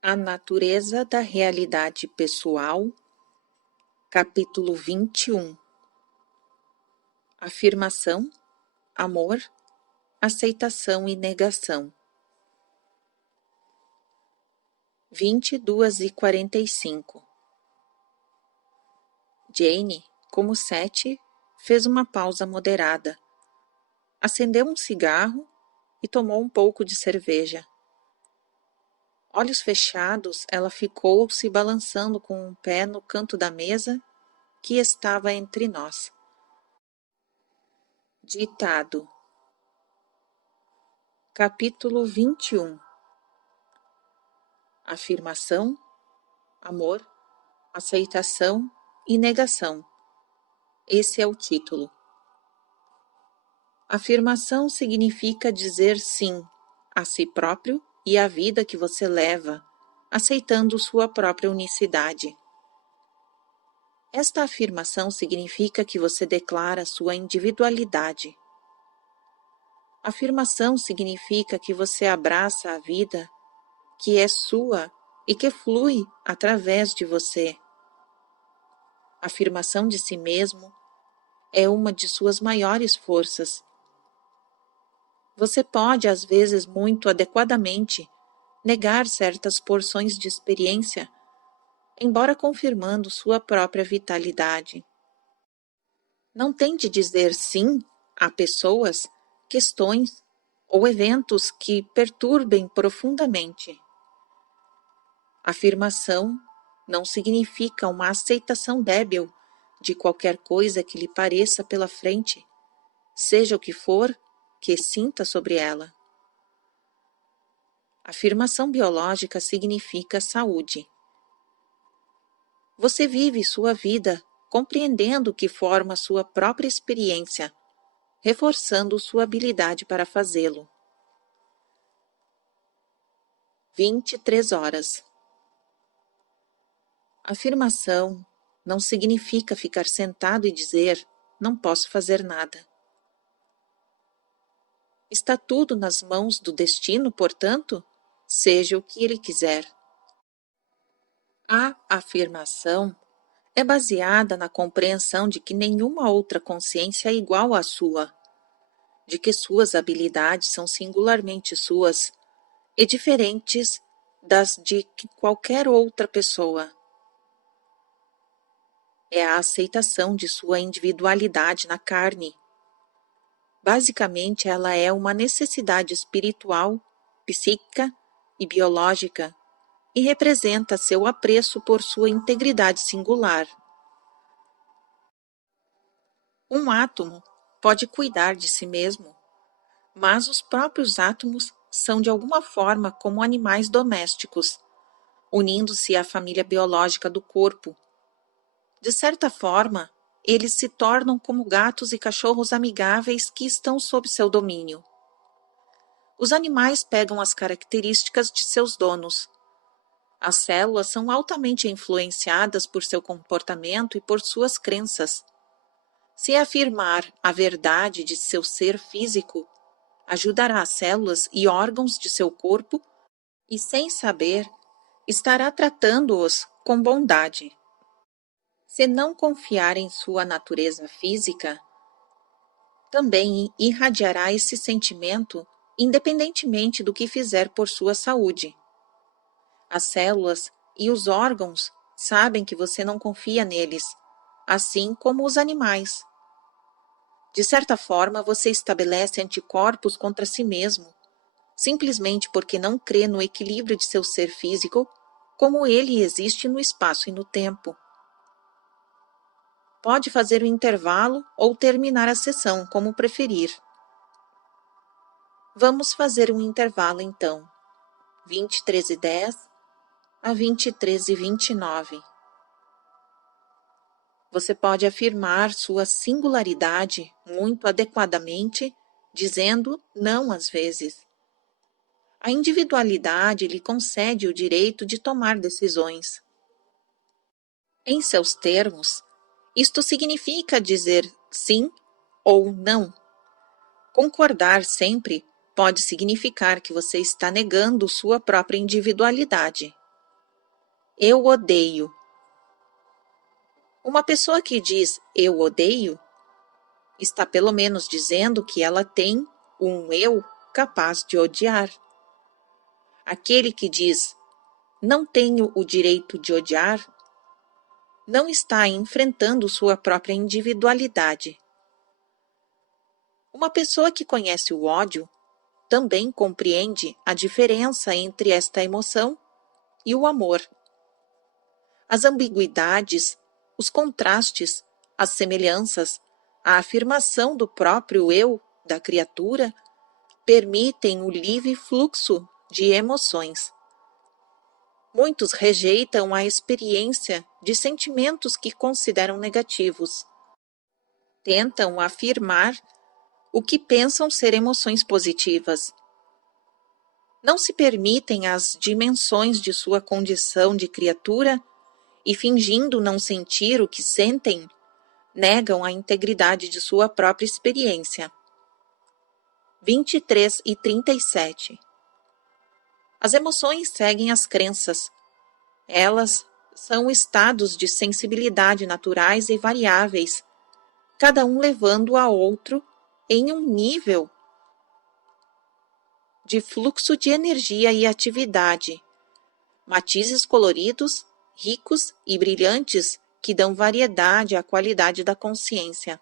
A natureza da realidade pessoal, capítulo 21. Afirmação, amor, aceitação e negação. 22h45. Jane, como Seth, fez uma pausa moderada. Acendeu um cigarro e tomou um pouco de cerveja. Olhos fechados, ela ficou se balançando com um pé no canto da mesa que estava entre nós. Ditado. Capítulo 21. Afirmação, amor, aceitação e negação. Esse é o título. Afirmação significa dizer sim a si próprio e à vida que você leva, aceitando sua própria unicidade. Esta afirmação significa que você declara sua individualidade. Afirmação significa que você abraça a vida que é sua e que flui através de você. Afirmação de si mesmo é uma de suas maiores forças. Você pode, às vezes muito adequadamente, negar certas porções de experiência, embora confirmando sua própria vitalidade. Não tente dizer sim a pessoas, questões ou eventos que perturbem profundamente. Afirmação não significa uma aceitação débil de qualquer coisa que lhe pareça pela frente, seja o que for que sinta sobre ela. Afirmação biológica significa saúde. Você vive sua vida compreendendo que forma sua própria experiência, reforçando sua habilidade para fazê-lo. 23h. Afirmação não significa ficar sentado e dizer, não posso fazer nada. Está tudo nas mãos do destino, portanto, seja o que ele quiser. A afirmação é baseada na compreensão de que nenhuma outra consciência é igual à sua, de que suas habilidades são singularmente suas e diferentes das de qualquer outra pessoa. É a aceitação de sua individualidade na carne. Basicamente, ela é uma necessidade espiritual, psíquica e biológica e representa seu apreço por sua integridade singular. Um átomo pode cuidar de si mesmo, mas os próprios átomos são de alguma forma como animais domésticos, unindo-se à família biológica do corpo. De certa forma, eles se tornam como gatos e cachorros amigáveis que estão sob seu domínio. Os animais pegam as características de seus donos. As células são altamente influenciadas por seu comportamento e por suas crenças. Se afirmar a verdade de seu ser físico, ajudará as células e órgãos de seu corpo e, sem saber, estará tratando-os com bondade. Se não confiar em sua natureza física, também irradiará esse sentimento independentemente do que fizer por sua saúde. As células e os órgãos sabem que você não confia neles, assim como os animais. De certa forma, você estabelece anticorpos contra si mesmo, simplesmente porque não crê no equilíbrio de seu ser físico, como ele existe no espaço e no tempo. Pode fazer um intervalo ou terminar a sessão, como preferir. Vamos fazer um intervalo, então. 23h10 a 23h29. Você pode afirmar sua singularidade muito adequadamente, dizendo não às vezes. A individualidade lhe concede o direito de tomar decisões. Em seus termos, isto significa dizer sim ou não. Concordar sempre pode significar que você está negando sua própria individualidade. Eu odeio. Uma pessoa que diz eu odeio está pelo menos dizendo que ela tem um eu capaz de odiar. Aquele que diz não tenho o direito de odiar não está enfrentando sua própria individualidade. Uma pessoa que conhece o ódio também compreende a diferença entre esta emoção e o amor. As ambiguidades, os contrastes, as semelhanças, a afirmação do próprio eu da criatura permitem o livre fluxo de emoções. Muitos rejeitam a experiência de sentimentos que consideram negativos. Tentam afirmar o que pensam ser emoções positivas. Não se permitem as dimensões de sua condição de criatura e, fingindo não sentir o que sentem, negam a integridade de sua própria experiência. 23 e 37. As emoções seguem as crenças. Elas são estados de sensibilidade naturais e variáveis, cada um levando a outro em um nível de fluxo de energia e atividade, matizes coloridos, ricos e brilhantes que dão variedade à qualidade da consciência.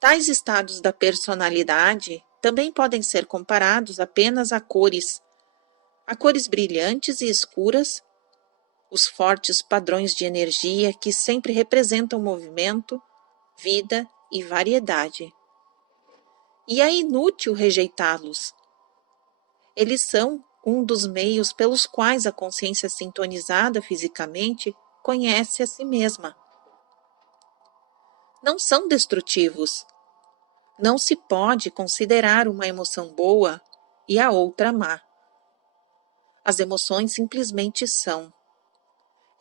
Tais estados da personalidade também podem ser comparados apenas a cores brilhantes e escuras, os fortes padrões de energia que sempre representam movimento, vida e variedade. E é inútil rejeitá-los. Eles são um dos meios pelos quais a consciência sintonizada fisicamente conhece a si mesma. Não são destrutivos. Não se pode considerar uma emoção boa e a outra má. As emoções simplesmente são.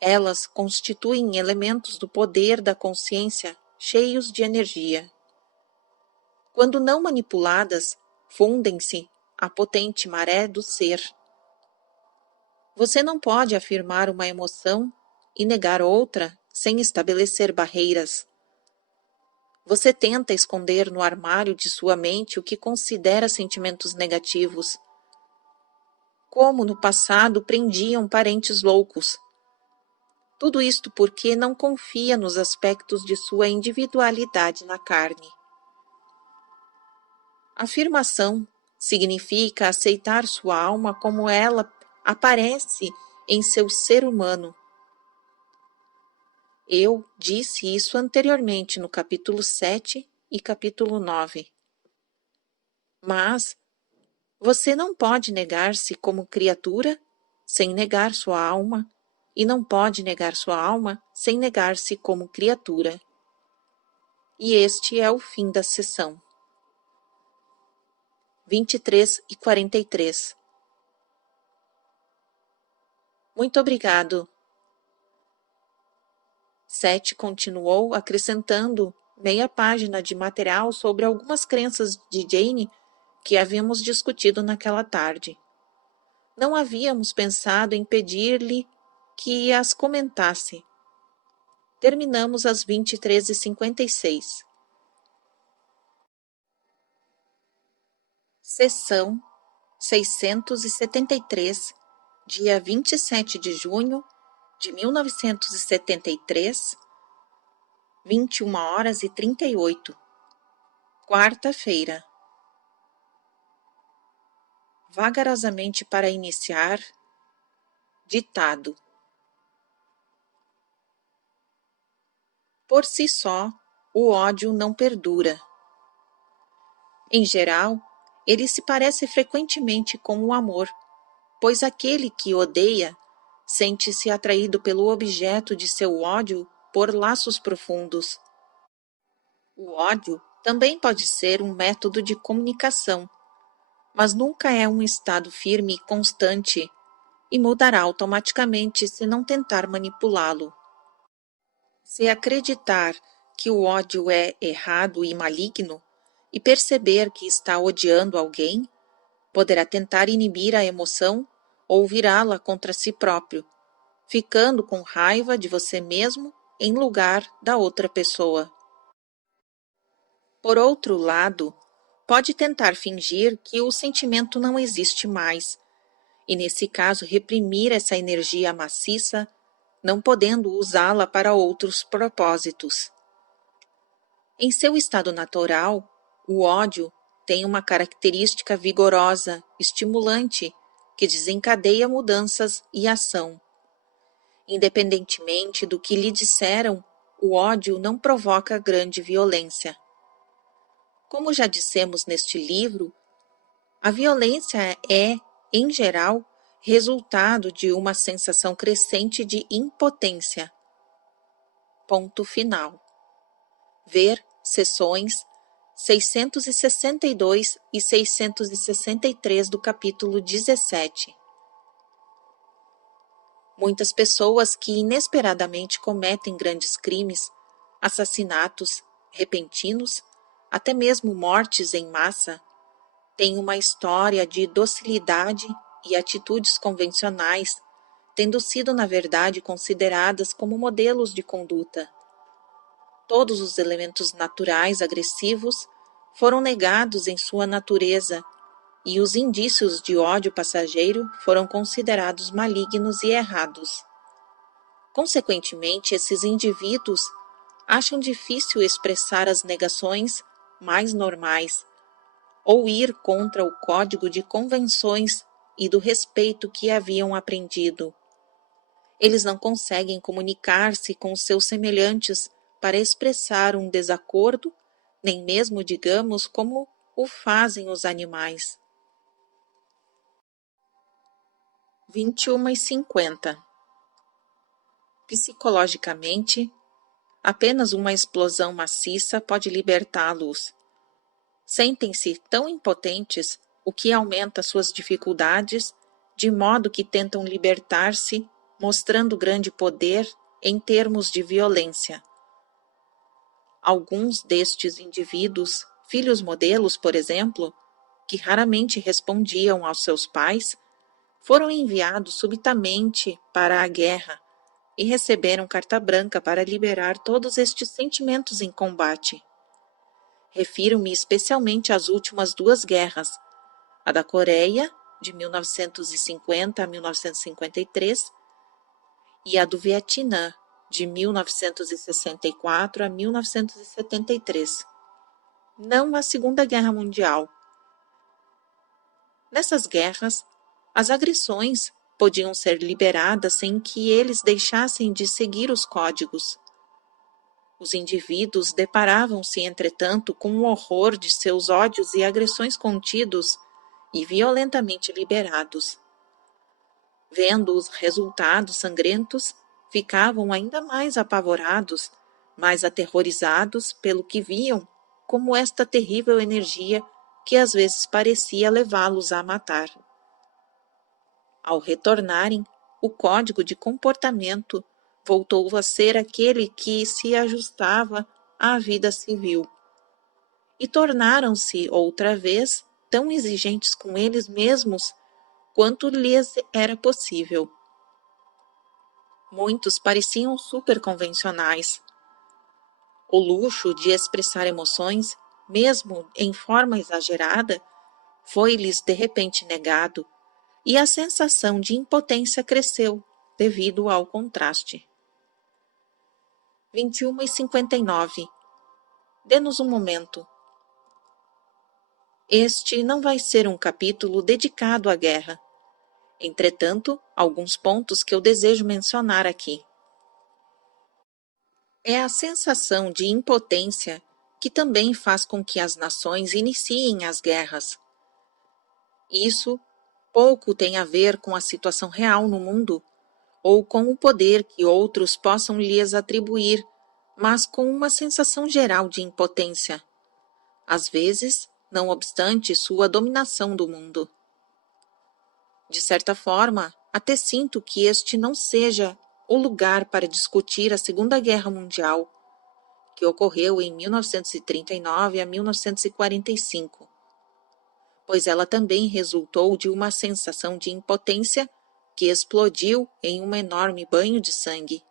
Elas constituem elementos do poder da consciência cheios de energia. Quando não manipuladas, fundem-se à potente maré do ser. Você não pode afirmar uma emoção e negar outra sem estabelecer barreiras. Você tenta esconder no armário de sua mente o que considera sentimentos negativos. Como no passado prendiam parentes loucos. Tudo isto porque não confia nos aspectos de sua individualidade na carne. Afirmação significa aceitar sua alma como ela aparece em seu ser humano. Eu disse isso anteriormente no capítulo 7 e capítulo 9. Mas você não pode negar-se como criatura sem negar sua alma, e não pode negar sua alma sem negar-se como criatura. E este é o fim da sessão. 23 e 43. Muito obrigado. Seth continuou acrescentando meia página de material sobre algumas crenças de Jane que havíamos discutido naquela tarde. Não havíamos pensado em pedir-lhe que as comentasse. Terminamos às 23h56. Sessão 673, dia 27 de junho de 1973, 21h38, quarta-feira. Vagarosamente para iniciar, ditado. Por si só, o ódio não perdura. Em geral, ele se parece frequentemente com o amor, pois aquele que odeia sente-se atraído pelo objeto de seu ódio por laços profundos. O ódio também pode ser um método de comunicação, mas nunca é um estado firme e constante e mudará automaticamente se não tentar manipulá-lo. Se acreditar que o ódio é errado e maligno e perceber que está odiando alguém, poderá tentar inibir a emoção ou virá-la contra si próprio. ficando com raiva de você mesmo em lugar da outra pessoa. Por outro lado, pode tentar fingir que o sentimento não existe mais, e nesse caso reprimir essa energia maciça, não podendo usá-la para outros propósitos. Em seu estado natural, o ódio tem uma característica vigorosa, estimulante, que desencadeia mudanças e ação. Independentemente do que lhe disseram, o ódio não provoca grande violência. Como já dissemos neste livro, a violência é, em geral, resultado de uma sensação crescente de impotência. Ponto final. Ver seções 662 e 663 do capítulo 17. Muitas pessoas que inesperadamente cometem grandes crimes, assassinatos repentinos, até mesmo mortes em massa, têm uma história de docilidade e atitudes convencionais, tendo sido, na verdade, consideradas como modelos de conduta. Todos os elementos naturais agressivos foram negados em sua natureza e os indícios de ódio passageiro foram considerados malignos e errados. Consequentemente, esses indivíduos acham difícil expressar as negações mais normais ou ir contra o código de convenções e do respeito que haviam aprendido. Eles não conseguem comunicar-se com seus semelhantes para expressar um desacordo, nem mesmo, digamos, como o fazem os animais. 21h50. Psicologicamente, apenas uma explosão maciça pode libertá-los. Sentem-se tão impotentes, o que aumenta suas dificuldades, de modo que tentam libertar-se, mostrando grande poder em termos de violência. Alguns destes indivíduos, filhos modelos, por exemplo, que raramente respondiam aos seus pais, foram enviados subitamente para a guerra e receberam carta branca para liberar todos estes sentimentos em combate. Refiro-me especialmente às últimas duas guerras, a da Coreia, de 1950 a 1953, e a do Vietnã, de 1964 a 1973. Não a Segunda Guerra Mundial. Nessas guerras, as agressões podiam ser liberadas sem que eles deixassem de seguir os códigos. Os indivíduos deparavam-se, entretanto, com o horror de seus ódios e agressões contidos e violentamente liberados. Vendo os resultados sangrentos, ficavam ainda mais apavorados, mais aterrorizados pelo que viam, como esta terrível energia que às vezes parecia levá-los a matar. Ao retornarem, o código de comportamento voltou a ser aquele que se ajustava à vida civil. E tornaram-se, outra vez, tão exigentes com eles mesmos quanto lhes era possível. Muitos pareciam superconvencionais. O luxo de expressar emoções, mesmo em forma exagerada, foi-lhes de repente negado, e a sensação de impotência cresceu devido ao contraste. 21h59. Dê-nos um momento. Este não vai ser um capítulo dedicado à guerra. Entretanto, alguns pontos que eu desejo mencionar aqui. É a sensação de impotência que também faz com que as nações iniciem as guerras. Isso pouco tem a ver com a situação real no mundo, ou com o poder que outros possam lhes atribuir, mas com uma sensação geral de impotência, às vezes, não obstante sua dominação do mundo. De certa forma, até sinto que este não seja o lugar para discutir a Segunda Guerra Mundial, que ocorreu em 1939 a 1945, pois ela também resultou de uma sensação de impotência que explodiu em um enorme banho de sangue.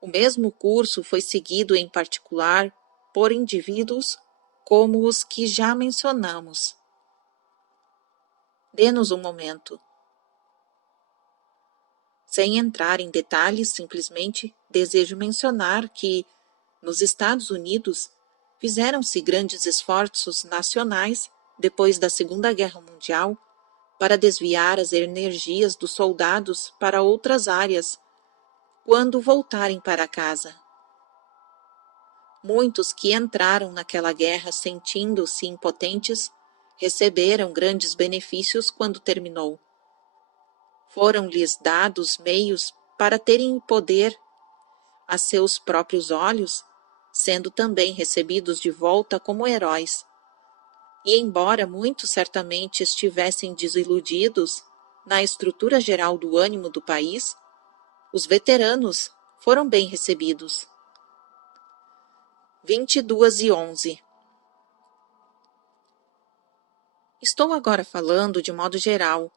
O mesmo curso foi seguido em particular por indivíduos como os que já mencionamos. Dê-nos um momento. Sem entrar em detalhes, simplesmente desejo mencionar que, nos Estados Unidos, fizeram-se grandes esforços nacionais depois da Segunda Guerra Mundial para desviar as energias dos soldados para outras áreas quando voltarem para casa. Muitos que entraram naquela guerra sentindo-se impotentes receberam grandes benefícios quando terminou. Foram-lhes dados meios para terem o poder a seus próprios olhos, sendo também recebidos de volta como heróis. E embora muitos certamente estivessem desiludidos na estrutura geral do ânimo do país, os veteranos foram bem recebidos. 22:11. Estou agora falando de modo geral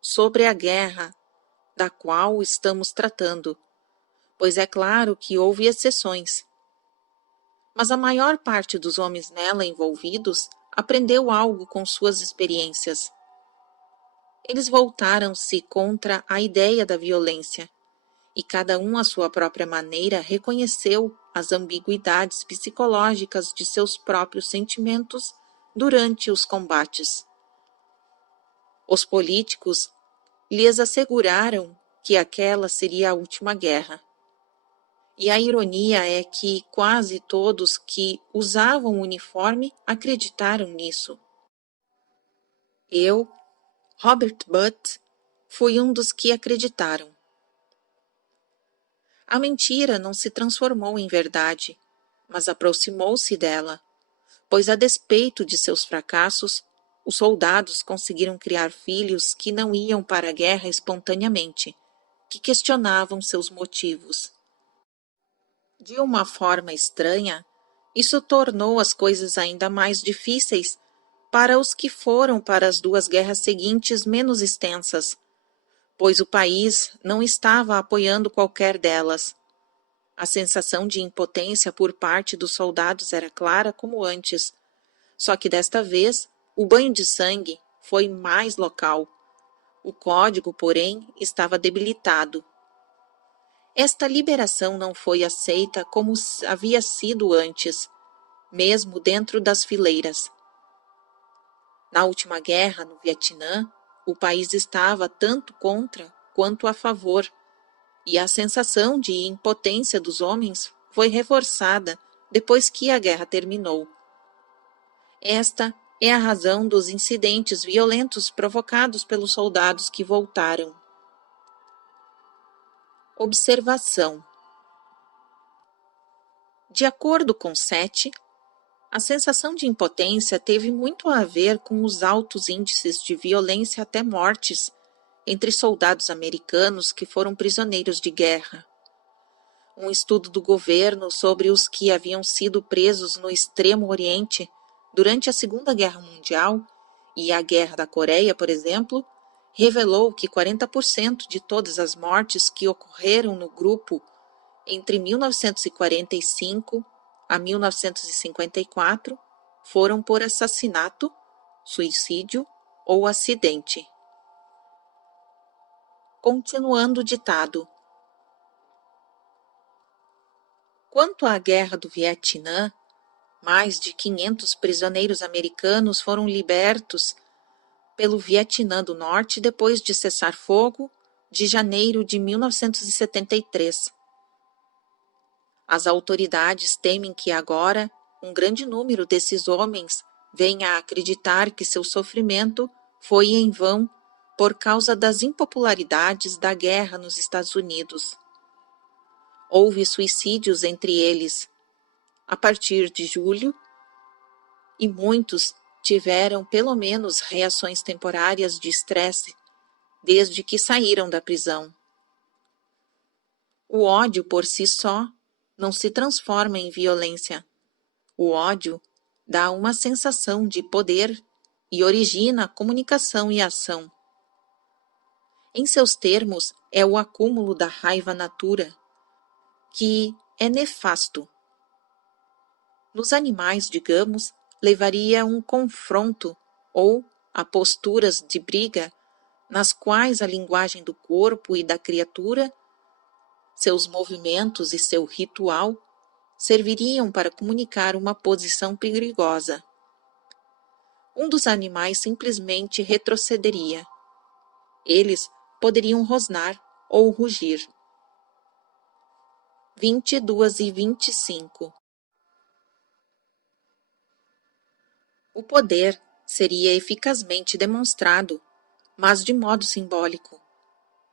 sobre a guerra da qual estamos tratando, pois é claro que houve exceções. Mas a maior parte dos homens nela envolvidos aprendeu algo com suas experiências. Eles voltaram-se contra a ideia da violência, e cada um à sua própria maneira reconheceu as ambiguidades psicológicas de seus próprios sentimentos durante os combates. Os políticos lhes asseguraram que aquela seria a última guerra. E a ironia é que quase todos que usavam o uniforme acreditaram nisso. Eu, Robert Butt, fui um dos que acreditaram. A mentira não se transformou em verdade, mas aproximou-se dela, pois a despeito de seus fracassos, os soldados conseguiram criar filhos que não iam para a guerra espontaneamente, que questionavam seus motivos. De uma forma estranha, isso tornou as coisas ainda mais difíceis para os que foram para as duas guerras seguintes menos extensas, pois o país não estava apoiando qualquer delas. A sensação de impotência por parte dos soldados era clara como antes, só que desta vez o banho de sangue foi mais local. O código, porém, estava debilitado. Esta liberação não foi aceita como havia sido antes, mesmo dentro das fileiras. Na última guerra, no Vietnã, o país estava tanto contra quanto a favor, e a sensação de impotência dos homens foi reforçada depois que a guerra terminou. Esta é a razão dos incidentes violentos provocados pelos soldados que voltaram. Observação. De acordo com Sete, a sensação de impotência teve muito a ver com os altos índices de violência até mortes entre soldados americanos que foram prisioneiros de guerra. Um estudo do governo sobre os que haviam sido presos no Extremo Oriente durante a Segunda Guerra Mundial e a Guerra da Coreia, por exemplo, revelou que 40% de todas as mortes que ocorreram no grupo entre 1945 a 1954 foram por assassinato, suicídio ou acidente. Continuando o ditado. Quanto à Guerra do Vietnã, mais de 500 prisioneiros americanos foram libertos pelo Vietnã do Norte depois de cessar fogo de janeiro de 1973. As autoridades temem que agora um grande número desses homens venha a acreditar que seu sofrimento foi em vão por causa das impopularidades da guerra nos Estados Unidos. Houve suicídios entre eles a partir de julho e muitos tiveram pelo menos reações temporárias de estresse desde que saíram da prisão. O ódio por si só não se transforma em violência. O ódio dá uma sensação de poder e origina comunicação e ação. Em seus termos, é o acúmulo da raiva natura, que é nefasto. Nos animais, digamos, levaria a um confronto ou a posturas de briga nas quais a linguagem do corpo e da criatura, seus movimentos e seu ritual serviriam para comunicar uma posição perigosa. Um dos animais simplesmente retrocederia. Eles poderiam rosnar ou rugir. 22:25. O poder seria eficazmente demonstrado, mas de modo simbólico.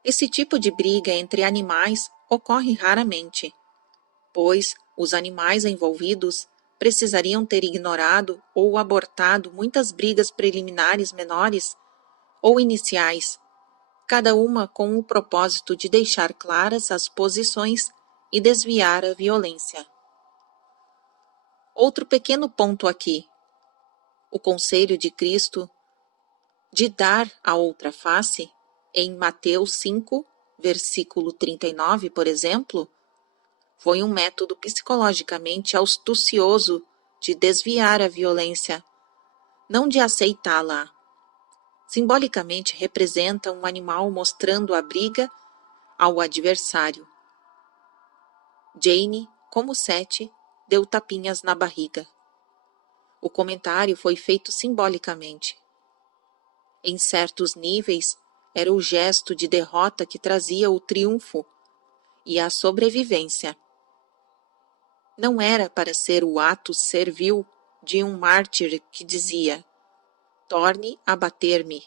Esse tipo de briga entre animais ocorre raramente, pois os animais envolvidos precisariam ter ignorado ou abortado muitas brigas preliminares menores ou iniciais, cada uma com o propósito de deixar claras as posições e desviar a violência. Outro pequeno ponto aqui. O conselho de Cristo de dar a outra face, em Mateus 5, versículo 39, por exemplo, foi um método psicologicamente astucioso de desviar a violência, não de aceitá-la. Simbolicamente representa um animal mostrando a briga ao adversário. Jane, como Sete, deu tapinhas na barriga. O comentário foi feito simbolicamente. Em certos níveis, era o gesto de derrota que trazia o triunfo e a sobrevivência. Não era para ser o ato servil de um mártir que dizia: torne a bater-me,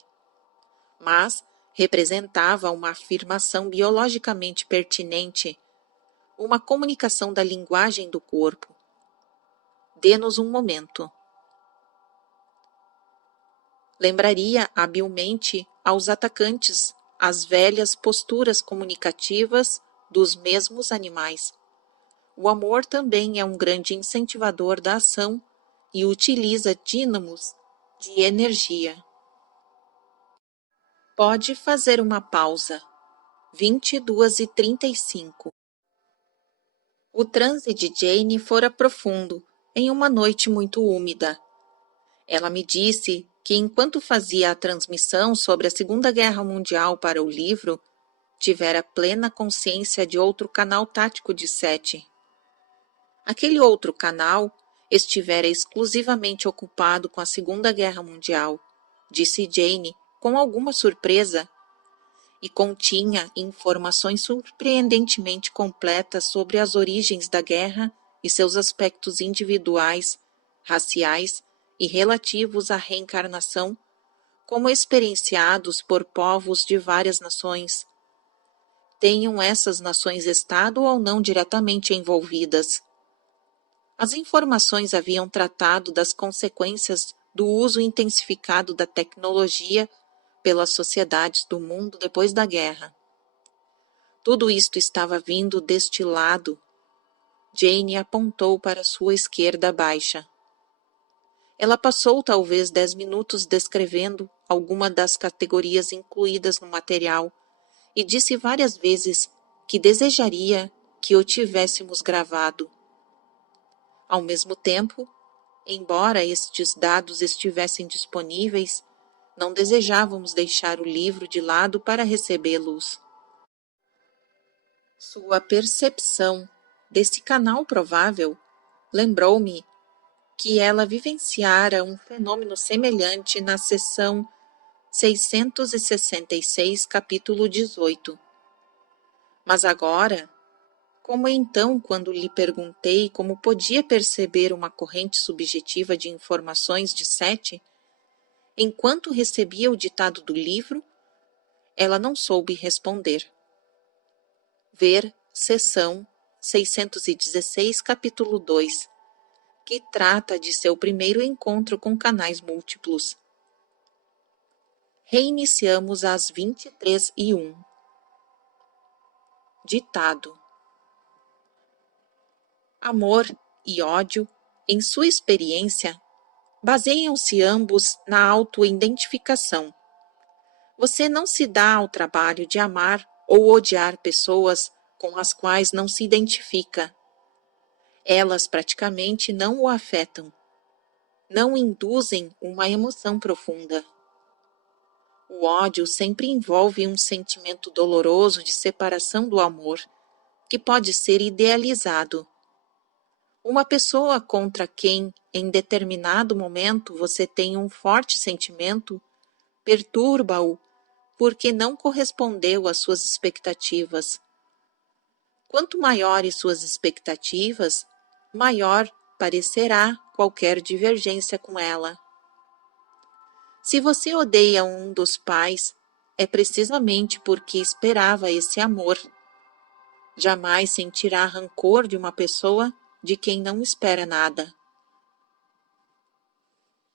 mas representava uma afirmação biologicamente pertinente, uma comunicação da linguagem do corpo. Dê-nos um momento. Lembraria habilmente aos atacantes as velhas posturas comunicativas dos mesmos animais. O amor também é um grande incentivador da ação e utiliza dínamos de energia. Pode fazer uma pausa. 22:35. O transe de Jane fora profundo, em uma noite muito úmida. Ela me disse que, enquanto fazia a transmissão sobre a Segunda Guerra Mundial para o livro, tivera plena consciência de outro canal tático de Sete. Aquele outro canal estivera exclusivamente ocupado com a Segunda Guerra Mundial, disse Jane com alguma surpresa, e continha informações surpreendentemente completas sobre as origens da guerra e seus aspectos individuais, raciais e relativos à reencarnação, como experienciados por povos de várias nações. Tenham essas nações-estado ou não diretamente envolvidas. As informações haviam tratado das consequências do uso intensificado da tecnologia pelas sociedades do mundo depois da guerra. Tudo isto estava vindo deste lado. Jane apontou para sua esquerda baixa. Ela passou talvez 10 minutos descrevendo alguma das categorias incluídas no material e disse várias vezes que desejaria que o tivéssemos gravado. Ao mesmo tempo, embora estes dados estivessem disponíveis, não desejávamos deixar o livro de lado para recebê-los. Sua percepção desse canal provável lembrou-me que ela vivenciara um fenômeno semelhante na seção 666, capítulo 18. Mas agora, como então quando lhe perguntei como podia perceber uma corrente subjetiva de informações de Sete, enquanto recebia o ditado do livro, ela não soube responder. Ver seção 616, capítulo 2, que trata de seu primeiro encontro com canais múltiplos. Reiniciamos às 23:01. Ditado. Amor e ódio, em sua experiência, baseiam-se ambos na auto-identificação, Você não se dá ao trabalho de amar ou odiar pessoas com as quais não se identifica. Elas praticamente não o afetam, não induzem uma emoção profunda. O ódio sempre envolve um sentimento doloroso de separação do amor, que pode ser idealizado. Uma pessoa contra quem, em determinado momento, você tem um forte sentimento, perturba-o porque não correspondeu às suas expectativas. Quanto maiores suas expectativas, maior parecerá qualquer divergência com ela. Se você odeia um dos pais, é precisamente porque esperava esse amor. Jamais sentirá rancor de uma pessoa de quem não espera nada.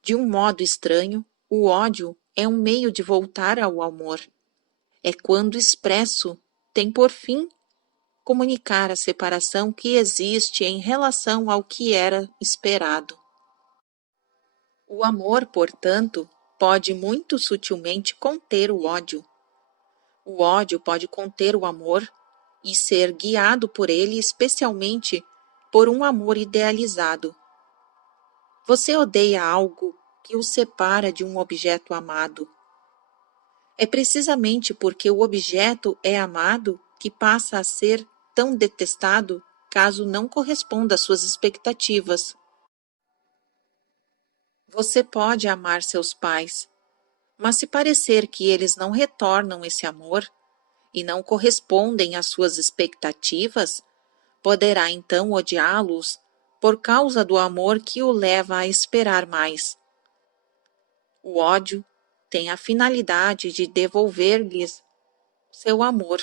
De um modo estranho, o ódio é um meio de voltar ao amor. É quando expresso, tem por fim comunicar a separação que existe em relação ao que era esperado. O amor, portanto, pode muito sutilmente conter o ódio. O ódio pode conter o amor e ser guiado por ele, especialmente por um amor idealizado. Você odeia algo que o separa de um objeto amado. É precisamente porque o objeto é amado que passa a ser tão detestado caso não corresponda às suas expectativas. Você pode amar seus pais, mas se parecer que eles não retornam esse amor e não correspondem às suas expectativas, poderá então odiá-los por causa do amor que o leva a esperar mais. O ódio tem a finalidade de devolver-lhes seu amor.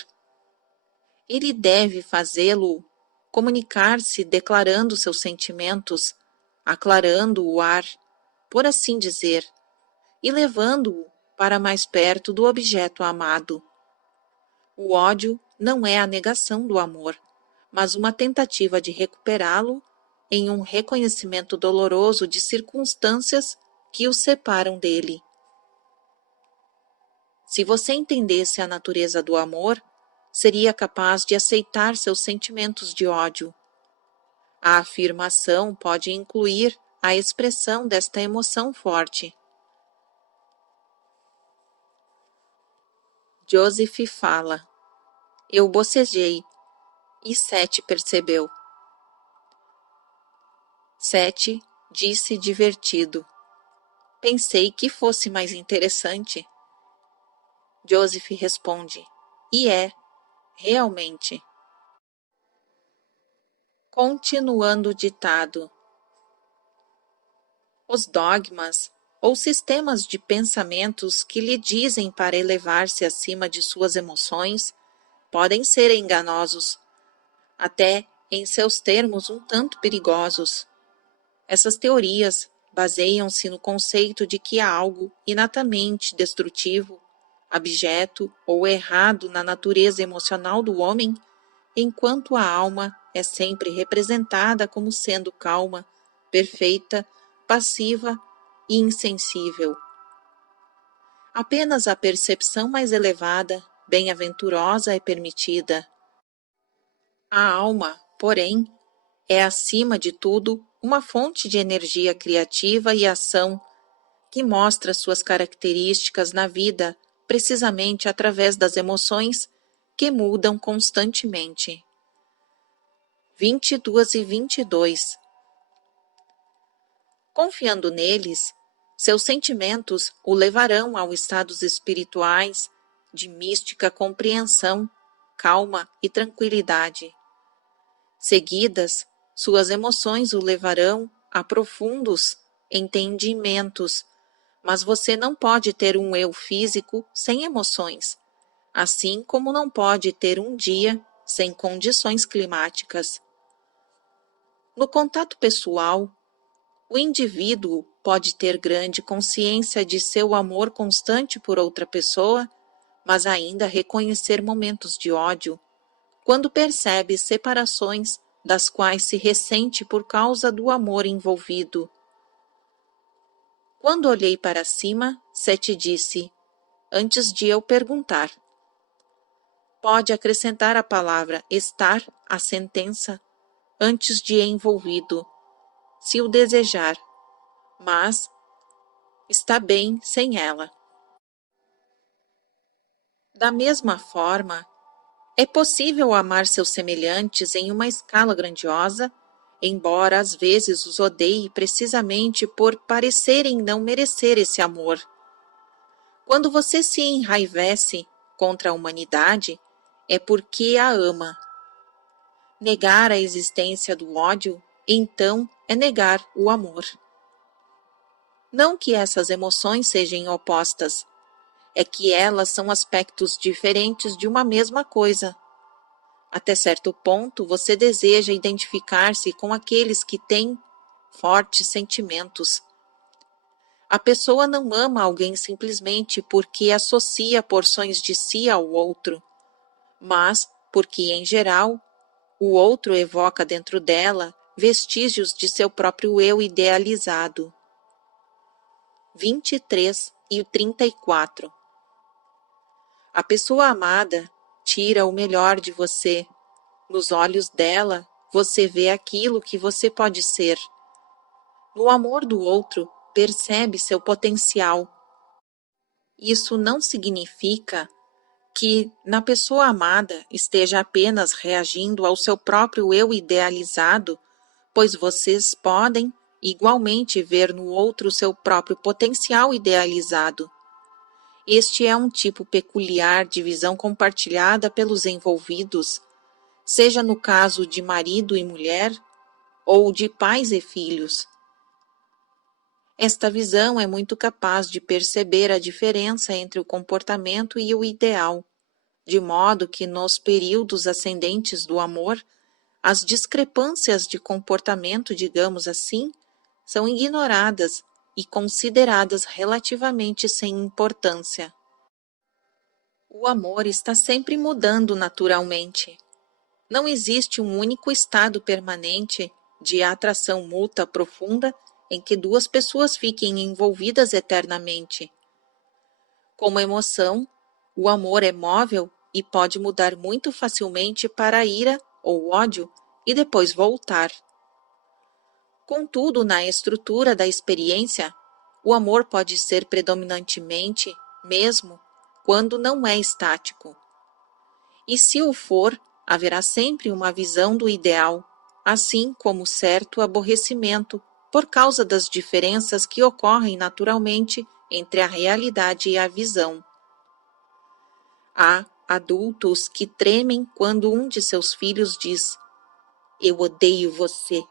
Ele deve fazê-lo comunicar-se declarando seus sentimentos, aclarando o ar, por assim dizer, e levando-o para mais perto do objeto amado. O ódio não é a negação do amor, mas uma tentativa de recuperá-lo em um reconhecimento doloroso de circunstâncias que o separam dele. Se você entendesse a natureza do amor, seria capaz de aceitar seus sentimentos de ódio. A afirmação pode incluir a expressão desta emoção forte. Joseph fala. Eu bocejei, e Sete percebeu. Sete disse divertido. Pensei que fosse mais interessante. Joseph responde. E é, realmente. Continuando o ditado. Os dogmas ou sistemas de pensamentos que lhe dizem para elevar-se acima de suas emoções podem ser enganosos, até em seus termos um tanto perigosos. Essas teorias baseiam-se no conceito de que há algo inatamente destrutivo, abjeto ou errado na natureza emocional do homem, enquanto a alma é sempre representada como sendo calma, perfeita, passiva e insensível. Apenas a percepção mais elevada, bem-aventurosa é permitida. A alma, porém, é acima de tudo uma fonte de energia criativa e ação que mostra suas características na vida precisamente através das emoções que mudam constantemente. 22 e 22. Confiando neles, seus sentimentos o levarão a estados espirituais de mística compreensão, calma e tranquilidade. Seguidas, suas emoções o levarão a profundos entendimentos, mas você não pode ter um eu físico sem emoções, assim como não pode ter um dia sem condições climáticas. No contato pessoal, o indivíduo pode ter grande consciência de seu amor constante por outra pessoa, mas ainda reconhecer momentos de ódio, quando percebe separações das quais se ressente por causa do amor envolvido. Quando olhei para cima, Sete disse, antes de eu perguntar. Pode acrescentar a palavra estar à sentença antes de envolvido, se o desejar, mas está bem sem ela. Da mesma forma, é possível amar seus semelhantes em uma escala grandiosa, embora às vezes os odeie precisamente por parecerem não merecer esse amor. Quando você se enraivece contra a humanidade, é porque a ama. Negar a existência do ódio, então, é negar o amor. Não que essas emoções sejam opostas, é que elas são aspectos diferentes de uma mesma coisa. Até certo ponto, você deseja identificar-se com aqueles que têm fortes sentimentos. A pessoa não ama alguém simplesmente porque associa porções de si ao outro, mas porque, em geral, o outro evoca dentro dela vestígios de seu próprio eu idealizado. 23 e 34. A pessoa amada tira o melhor de você. Nos olhos dela, você vê aquilo que você pode ser. No amor do outro, percebe seu potencial. Isso não significa que na pessoa amada esteja apenas reagindo ao seu próprio eu idealizado, pois vocês podem igualmente ver no outro seu próprio potencial idealizado. Este é um tipo peculiar de visão compartilhada pelos envolvidos, seja no caso de marido e mulher, ou de pais e filhos. Esta visão é muito capaz de perceber a diferença entre o comportamento e o ideal, de modo que nos períodos ascendentes do amor, as discrepâncias de comportamento, digamos assim, são ignoradas e consideradas relativamente sem importância. O amor está sempre mudando naturalmente. Não existe um único estado permanente de atração mútua profunda em que duas pessoas fiquem envolvidas eternamente. Como emoção, o amor é móvel e pode mudar muito facilmente para a ira ou ódio e depois voltar. Contudo, na estrutura da experiência, o amor pode ser predominantemente, mesmo quando não é estático. E se o for, haverá sempre uma visão do ideal, assim como certo aborrecimento por causa das diferenças que ocorrem naturalmente entre a realidade e a visão. Há adultos que tremem quando um de seus filhos diz: "Eu odeio você".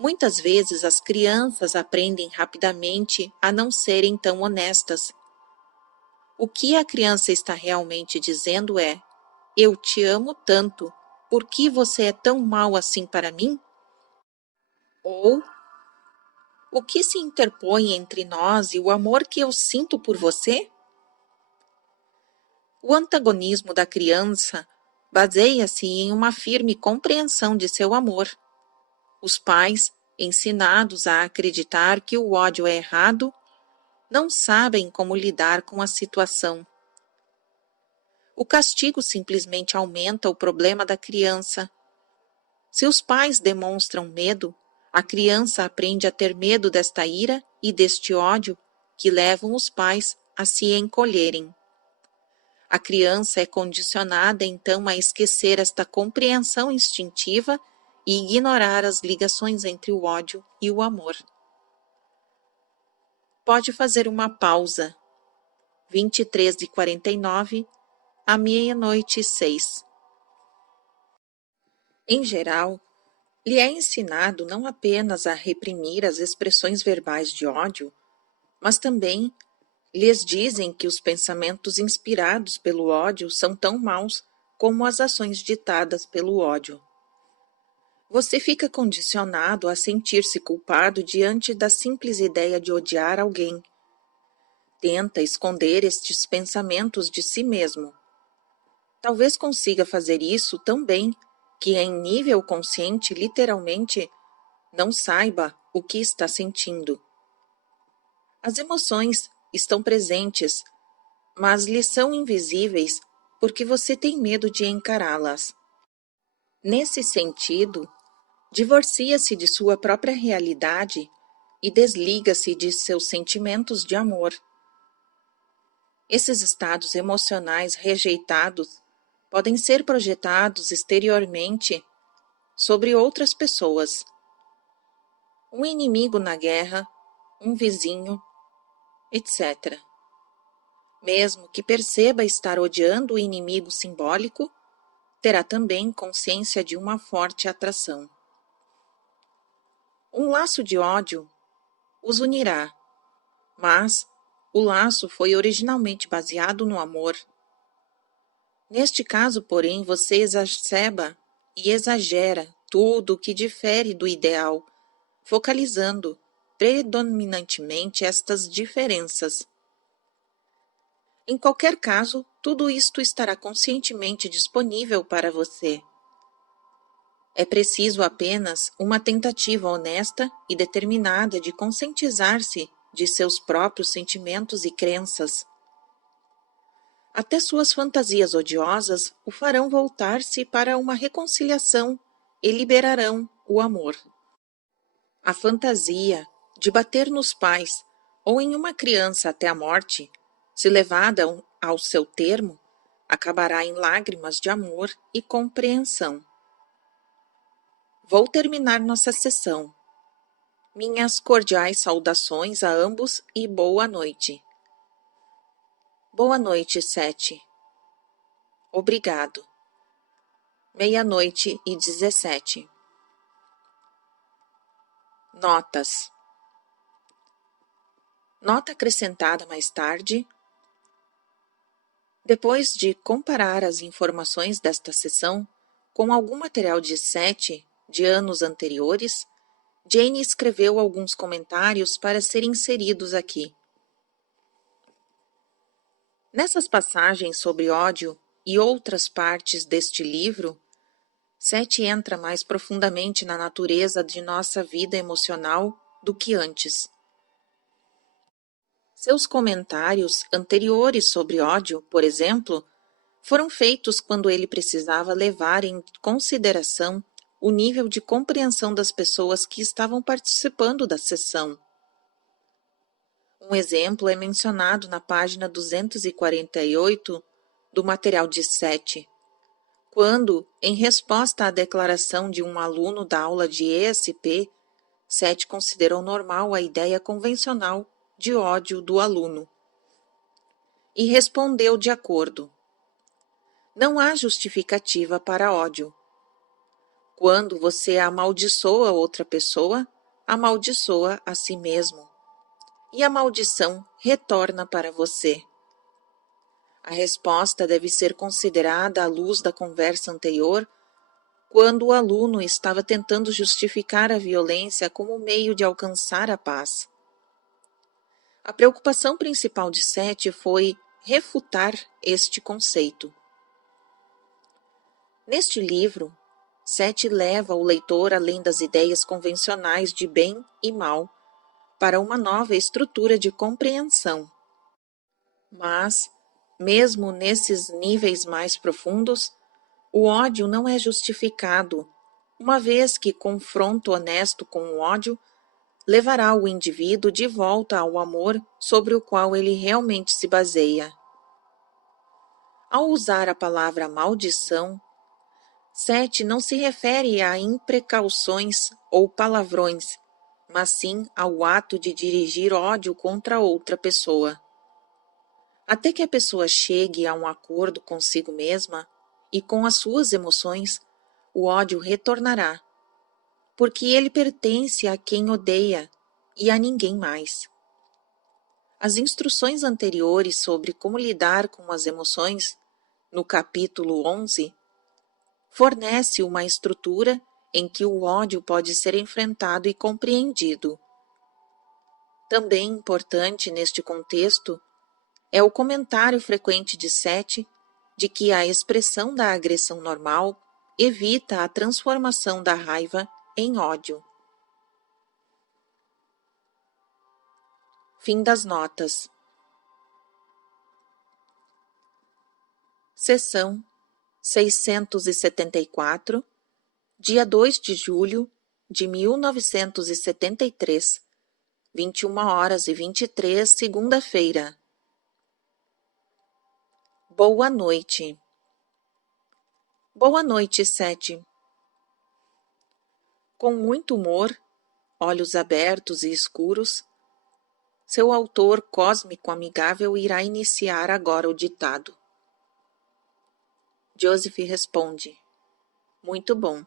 Muitas vezes as crianças aprendem rapidamente a não serem tão honestas. O que a criança está realmente dizendo é: "Eu te amo tanto, por que você é tão mau assim para mim?" Ou: "O que se interpõe entre nós e o amor que eu sinto por você?" O antagonismo da criança baseia-se em uma firme compreensão de seu amor. Os pais, ensinados a acreditar que o ódio é errado, não sabem como lidar com a situação. O castigo simplesmente aumenta o problema da criança. Se os pais demonstram medo, a criança aprende a ter medo desta ira e deste ódio que levam os pais a se encolherem. A criança é condicionada então a esquecer esta compreensão instintiva e ignorar as ligações entre o ódio e o amor. Pode fazer uma pausa. 23h49, à 00h06. Em geral, lhe é ensinado não apenas a reprimir as expressões verbais de ódio, mas também lhes dizem que os pensamentos inspirados pelo ódio são tão maus como as ações ditadas pelo ódio. Você fica condicionado a sentir-se culpado diante da simples ideia de odiar alguém. Tenta esconder estes pensamentos de si mesmo. Talvez consiga fazer isso tão bem que, em nível consciente, literalmente, não saiba o que está sentindo. As emoções estão presentes, mas lhe são invisíveis porque você tem medo de encará-las. Nesse sentido, divorcia-se de sua própria realidade e desliga-se de seus sentimentos de amor. Esses estados emocionais rejeitados podem ser projetados exteriormente sobre outras pessoas. Um inimigo na guerra, um vizinho, etc. Mesmo que perceba estar odiando o inimigo simbólico, terá também consciência de uma forte atração. Um laço de ódio os unirá, mas o laço foi originalmente baseado no amor. Neste caso, porém, você exacerba e exagera tudo o que difere do ideal, focalizando predominantemente estas diferenças. Em qualquer caso, tudo isto estará conscientemente disponível para você. É preciso apenas uma tentativa honesta e determinada de conscientizar-se de seus próprios sentimentos e crenças. Até suas fantasias odiosas o farão voltar-se para uma reconciliação e liberarão o amor. A fantasia de bater nos pais ou em uma criança até a morte, se levada ao seu termo, acabará em lágrimas de amor e compreensão. Vou terminar nossa sessão. Minhas cordiais saudações a ambos e boa noite. Boa noite, 7. Obrigado. 00:17. Notas. Nota acrescentada mais tarde. Depois de comparar as informações desta sessão com algum material de 7 de anos anteriores, Jane escreveu alguns comentários para serem inseridos aqui. Nessas passagens sobre ódio e outras partes deste livro, 7 entra mais profundamente na natureza de nossa vida emocional do que antes. Seus comentários anteriores sobre ódio, por exemplo, foram feitos quando ele precisava levar em consideração o nível de compreensão das pessoas que estavam participando da sessão. Um exemplo é mencionado na página 248 do material de 7, quando, em resposta à declaração de um aluno da aula de ESP, 7 considerou normal a ideia convencional de ódio do aluno e respondeu de acordo. Não há justificativa para ódio. Quando você amaldiçoa outra pessoa, amaldiçoa a si mesmo. E a maldição retorna para você. A resposta deve ser considerada à luz da conversa anterior, quando o aluno estava tentando justificar a violência como meio de alcançar a paz. A preocupação principal de 7 foi refutar este conceito. Neste livro, 7 leva o leitor além das ideias convencionais de bem e mal para uma nova estrutura de compreensão. Mas, mesmo nesses níveis mais profundos, o ódio não é justificado, uma vez que confronto honesto com o ódio levará o indivíduo de volta ao amor sobre o qual ele realmente se baseia. Ao usar a palavra maldição, 7 não se refere a imprecauções ou palavrões, mas sim ao ato de dirigir ódio contra outra pessoa. Até que a pessoa chegue a um acordo consigo mesma e com as suas emoções, o ódio retornará, porque ele pertence a quem odeia e a ninguém mais. As instruções anteriores sobre como lidar com as emoções, no capítulo 11, fornece uma estrutura em que o ódio pode ser enfrentado e compreendido. Também importante neste contexto é o comentário frequente de 7 de que a expressão da agressão normal evita a transformação da raiva em ódio. Fim das notas. Sessão 674, dia 2 de julho de 1973, 21h23, segunda-feira. Boa noite. Boa noite, Sete. Com muito humor, olhos abertos e escuros, seu autor cósmico amigável irá iniciar agora o ditado. Joseph responde: muito bom.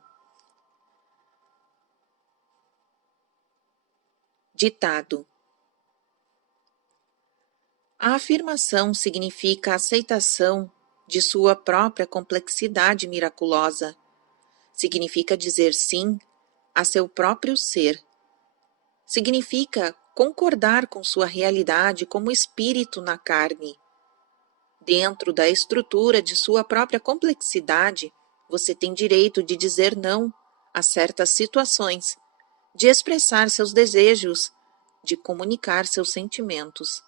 Ditado. A afirmação significa a aceitação de sua própria complexidade miraculosa. Significa dizer sim a seu próprio ser. Significa concordar com sua realidade como espírito na carne. Dentro da estrutura de sua própria complexidade, você tem direito de dizer não a certas situações, de expressar seus desejos, de comunicar seus sentimentos.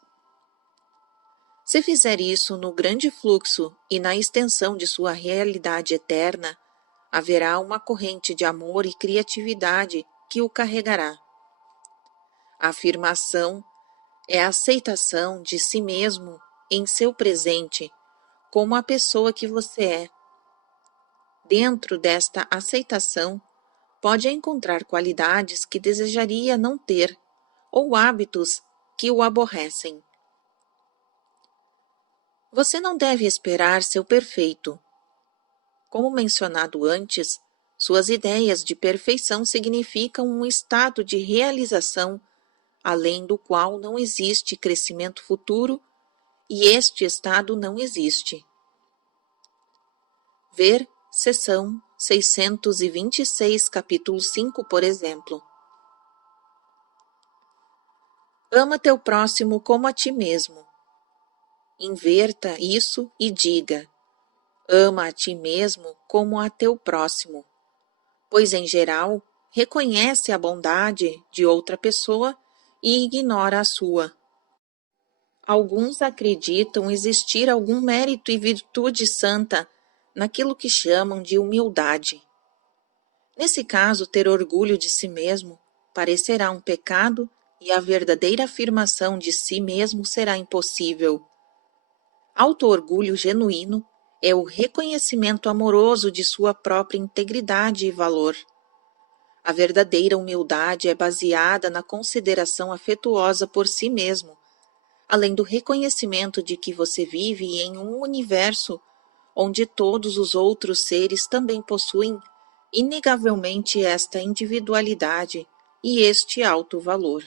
Se fizer isso no grande fluxo e na extensão de sua realidade eterna, haverá uma corrente de amor e criatividade que o carregará. A afirmação é a aceitação de si mesmo em seu presente, como a pessoa que você é. Dentro desta aceitação, pode encontrar qualidades que desejaria não ter, ou hábitos que o aborrecem. Você não deve esperar seu perfeito. Como mencionado antes, suas ideias de perfeição significam um estado de realização, além do qual não existe crescimento futuro, e este estado não existe. Ver seção 626, capítulo 5, por exemplo. Ama teu próximo como a ti mesmo. Inverta isso e diga: ama a ti mesmo como a teu próximo, pois, em geral, reconhece a bondade de outra pessoa e ignora a sua. Alguns acreditam existir algum mérito e virtude santa naquilo que chamam de humildade. Nesse caso, ter orgulho de si mesmo parecerá um pecado e a verdadeira afirmação de si mesmo será impossível. Auto-orgulho genuíno é o reconhecimento amoroso de sua própria integridade e valor. A verdadeira humildade é baseada na consideração afetuosa por si mesmo, além do reconhecimento de que você vive em um universo onde todos os outros seres também possuem inegavelmente esta individualidade e este alto valor.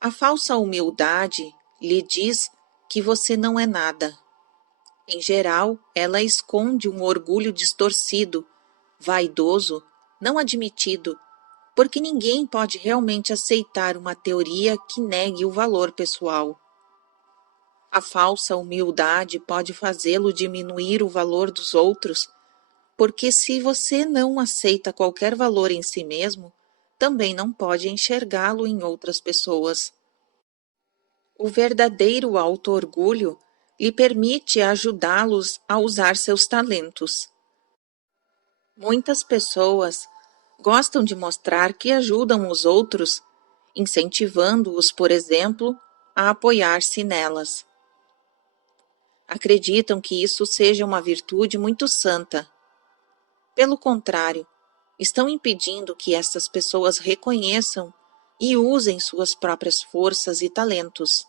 A falsa humildade lhe diz que você não é nada. Em geral, ela esconde um orgulho distorcido, vaidoso, não admitido, porque ninguém pode realmente aceitar uma teoria que negue o valor pessoal. A falsa humildade pode fazê-lo diminuir o valor dos outros, porque se você não aceita qualquer valor em si mesmo, também não pode enxergá-lo em outras pessoas. O verdadeiro auto-orgulho lhe permite ajudá-los a usar seus talentos. Muitas pessoas gostam de mostrar que ajudam os outros, incentivando-os, por exemplo, a apoiar-se nelas. Acreditam que isso seja uma virtude muito santa. Pelo contrário, estão impedindo que essas pessoas reconheçam e usem suas próprias forças e talentos.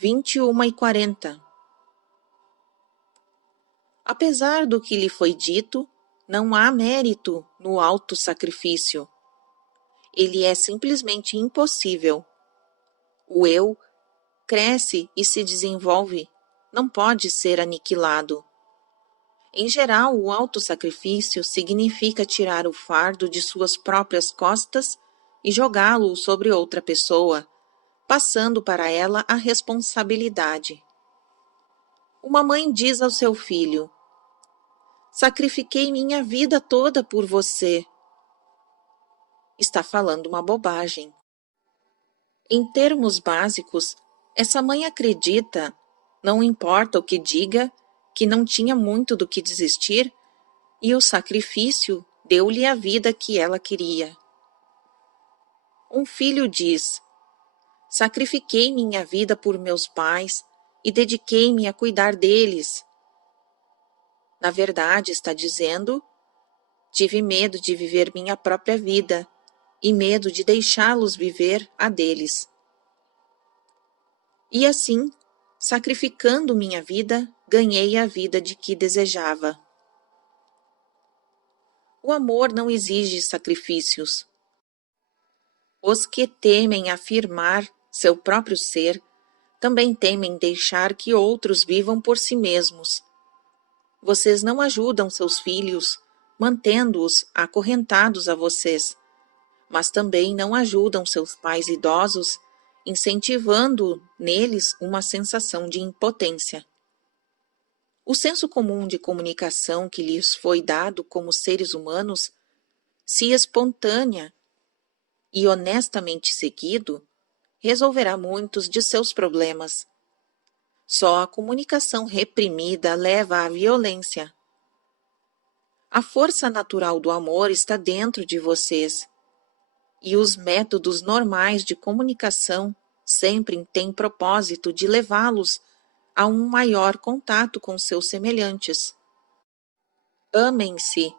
21h40. Apesar do que lhe foi dito, não há mérito no auto-sacrifício. Ele é simplesmente impossível. O eu cresce e se desenvolve, não pode ser aniquilado. Em geral, o autossacrifício significa tirar o fardo de suas próprias costas e jogá-lo sobre outra pessoa, passando para ela a responsabilidade. Uma mãe diz ao seu filho: sacrifiquei minha vida toda por você. Está falando uma bobagem. Em termos básicos, essa mãe acredita Não importa o que diga, que não tinha muito do que desistir, e o sacrifício deu-lhe a vida que ela queria. Um filho diz: sacrifiquei minha vida por meus pais e dediquei-me a cuidar deles. Na verdade, está dizendo: tive medo de viver minha própria vida e medo de deixá-los viver a deles. E assim, sacrificando minha vida, ganhei a vida de que desejava. O amor não exige sacrifícios. Os que temem afirmar seu próprio ser também temem deixar que outros vivam por si mesmos. Vocês não ajudam seus filhos, mantendo-os acorrentados a vocês, mas também não ajudam seus pais idosos, incentivando neles uma sensação de impotência. O senso comum de comunicação que lhes foi dado como seres humanos, se espontânea e honestamente seguido, resolverá muitos de seus problemas. Só a comunicação reprimida leva à violência. A força natural do amor está dentro de vocês, e os métodos normais de comunicação sempre têm propósito de levá-los a um maior contato com seus semelhantes. Amem-se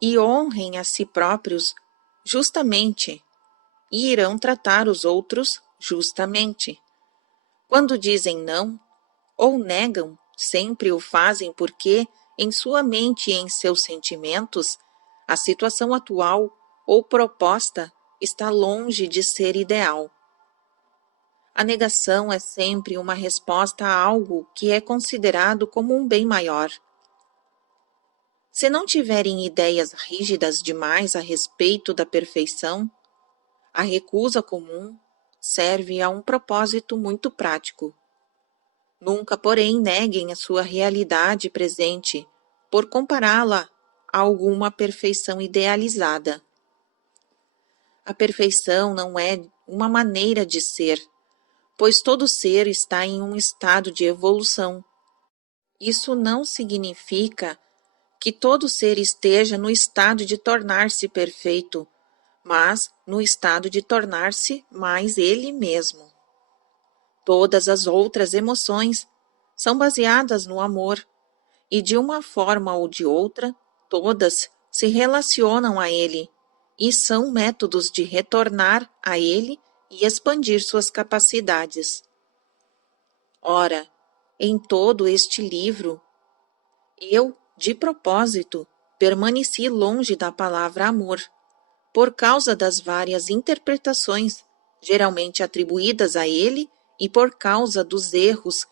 e honrem a si próprios justamente, e irão tratar os outros justamente. Quando dizem não ou negam, sempre o fazem porque, em sua mente e em seus sentimentos, a situação atual ou proposta está longe de ser ideal. A negação é sempre uma resposta a algo que é considerado como um bem maior. Se não tiverem ideias rígidas demais a respeito da perfeição, a recusa comum serve a um propósito muito prático. Nunca, porém, neguem a sua realidade presente por compará-la a alguma perfeição idealizada. A perfeição não é uma maneira de ser, pois todo ser está em um estado de evolução. Isso não significa que todo ser esteja no estado de tornar-se perfeito, mas no estado de tornar-se mais ele mesmo. Todas as outras emoções são baseadas no amor, e de uma forma ou de outra, todas se relacionam a ele, e são métodos de retornar a ele e expandir suas capacidades. Ora, em todo este livro, eu, de propósito, permaneci longe da palavra amor, por causa das várias interpretações, geralmente atribuídas a ele, e por causa dos erros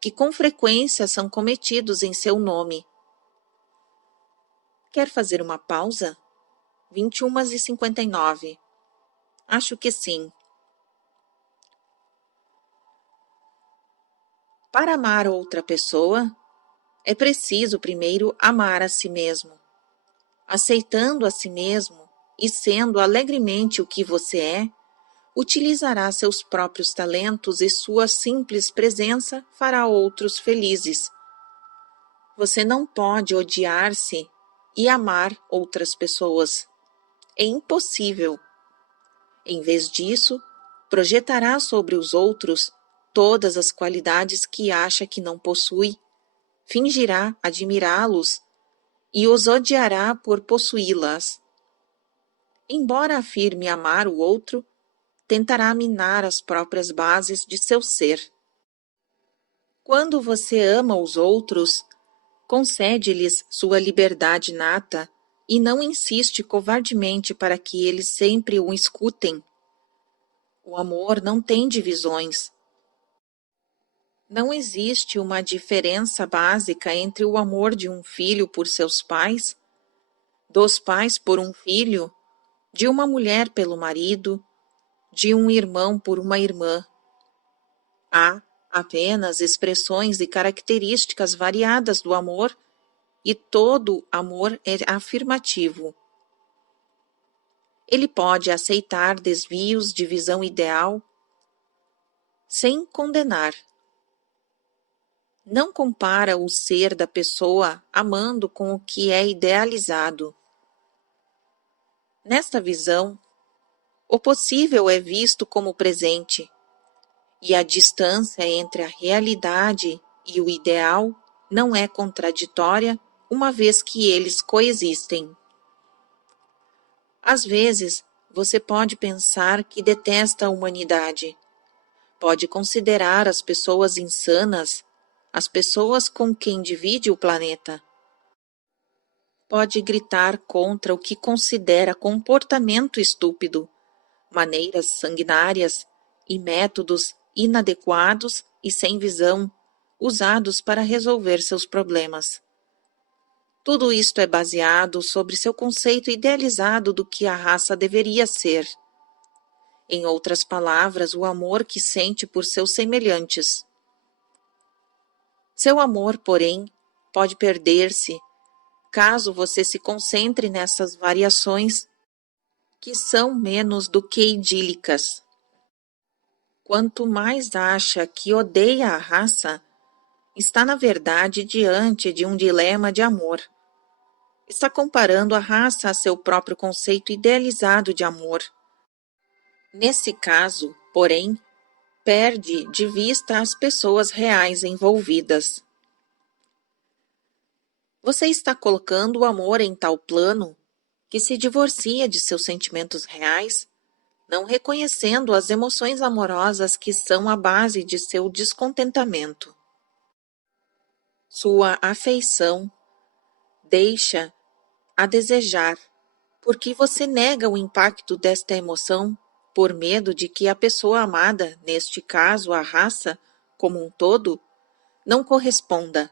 que com frequência são cometidos em seu nome. Quer fazer uma pausa? 21h59. Acho que sim. Para amar outra pessoa, é preciso primeiro amar a si mesmo. Aceitando a si mesmo e sendo alegremente o que você é, utilizará seus próprios talentos e sua simples presença fará outros felizes. Você não pode odiar-se e amar outras pessoas. É impossível. Em vez disso, projetará sobre os outros todas as qualidades que acha que não possui, fingirá admirá-los e os odiará por possuí-las. Embora afirme amar o outro, tentará minar as próprias bases de seu ser. Quando você ama os outros, concede-lhes sua liberdade nata e não insiste covardemente para que eles sempre o escutem. O amor não tem divisões. Não existe uma diferença básica entre o amor de um filho por seus pais, dos pais por um filho, de uma mulher pelo marido, de um irmão por uma irmã. Há apenas expressões e características variadas do amor, e todo amor é afirmativo. Ele pode aceitar desvios de visão ideal sem condenar. Não compara o ser da pessoa amando com o que é idealizado. Nesta visão, o possível é visto como presente, e a distância entre a realidade e o ideal não é contraditória, uma vez que eles coexistem. Às vezes, você pode pensar que detesta a humanidade, pode considerar as pessoas insanas, as pessoas com quem divide o planeta. Pode gritar contra o que considera comportamento estúpido, maneiras sanguinárias e métodos inadequados e sem visão, usados para resolver seus problemas. Tudo isto é baseado sobre seu conceito idealizado do que a raça deveria ser. Em outras palavras, o amor que sente por seus semelhantes. Seu amor, porém, pode perder-se caso você se concentre nessas variações que são menos do que idílicas. Quanto mais acha que odeia a raça, está na verdade diante de um dilema de amor. Está comparando a raça a seu próprio conceito idealizado de amor. Nesse caso, porém, perde de vista as pessoas reais envolvidas. Você está colocando o amor em tal plano que se divorcia de seus sentimentos reais, não reconhecendo as emoções amorosas que são a base de seu descontentamento. Sua afeição deixa a desejar, porque você nega o impacto desta emoção por medo de que a pessoa amada, neste caso a raça como um todo, não corresponda.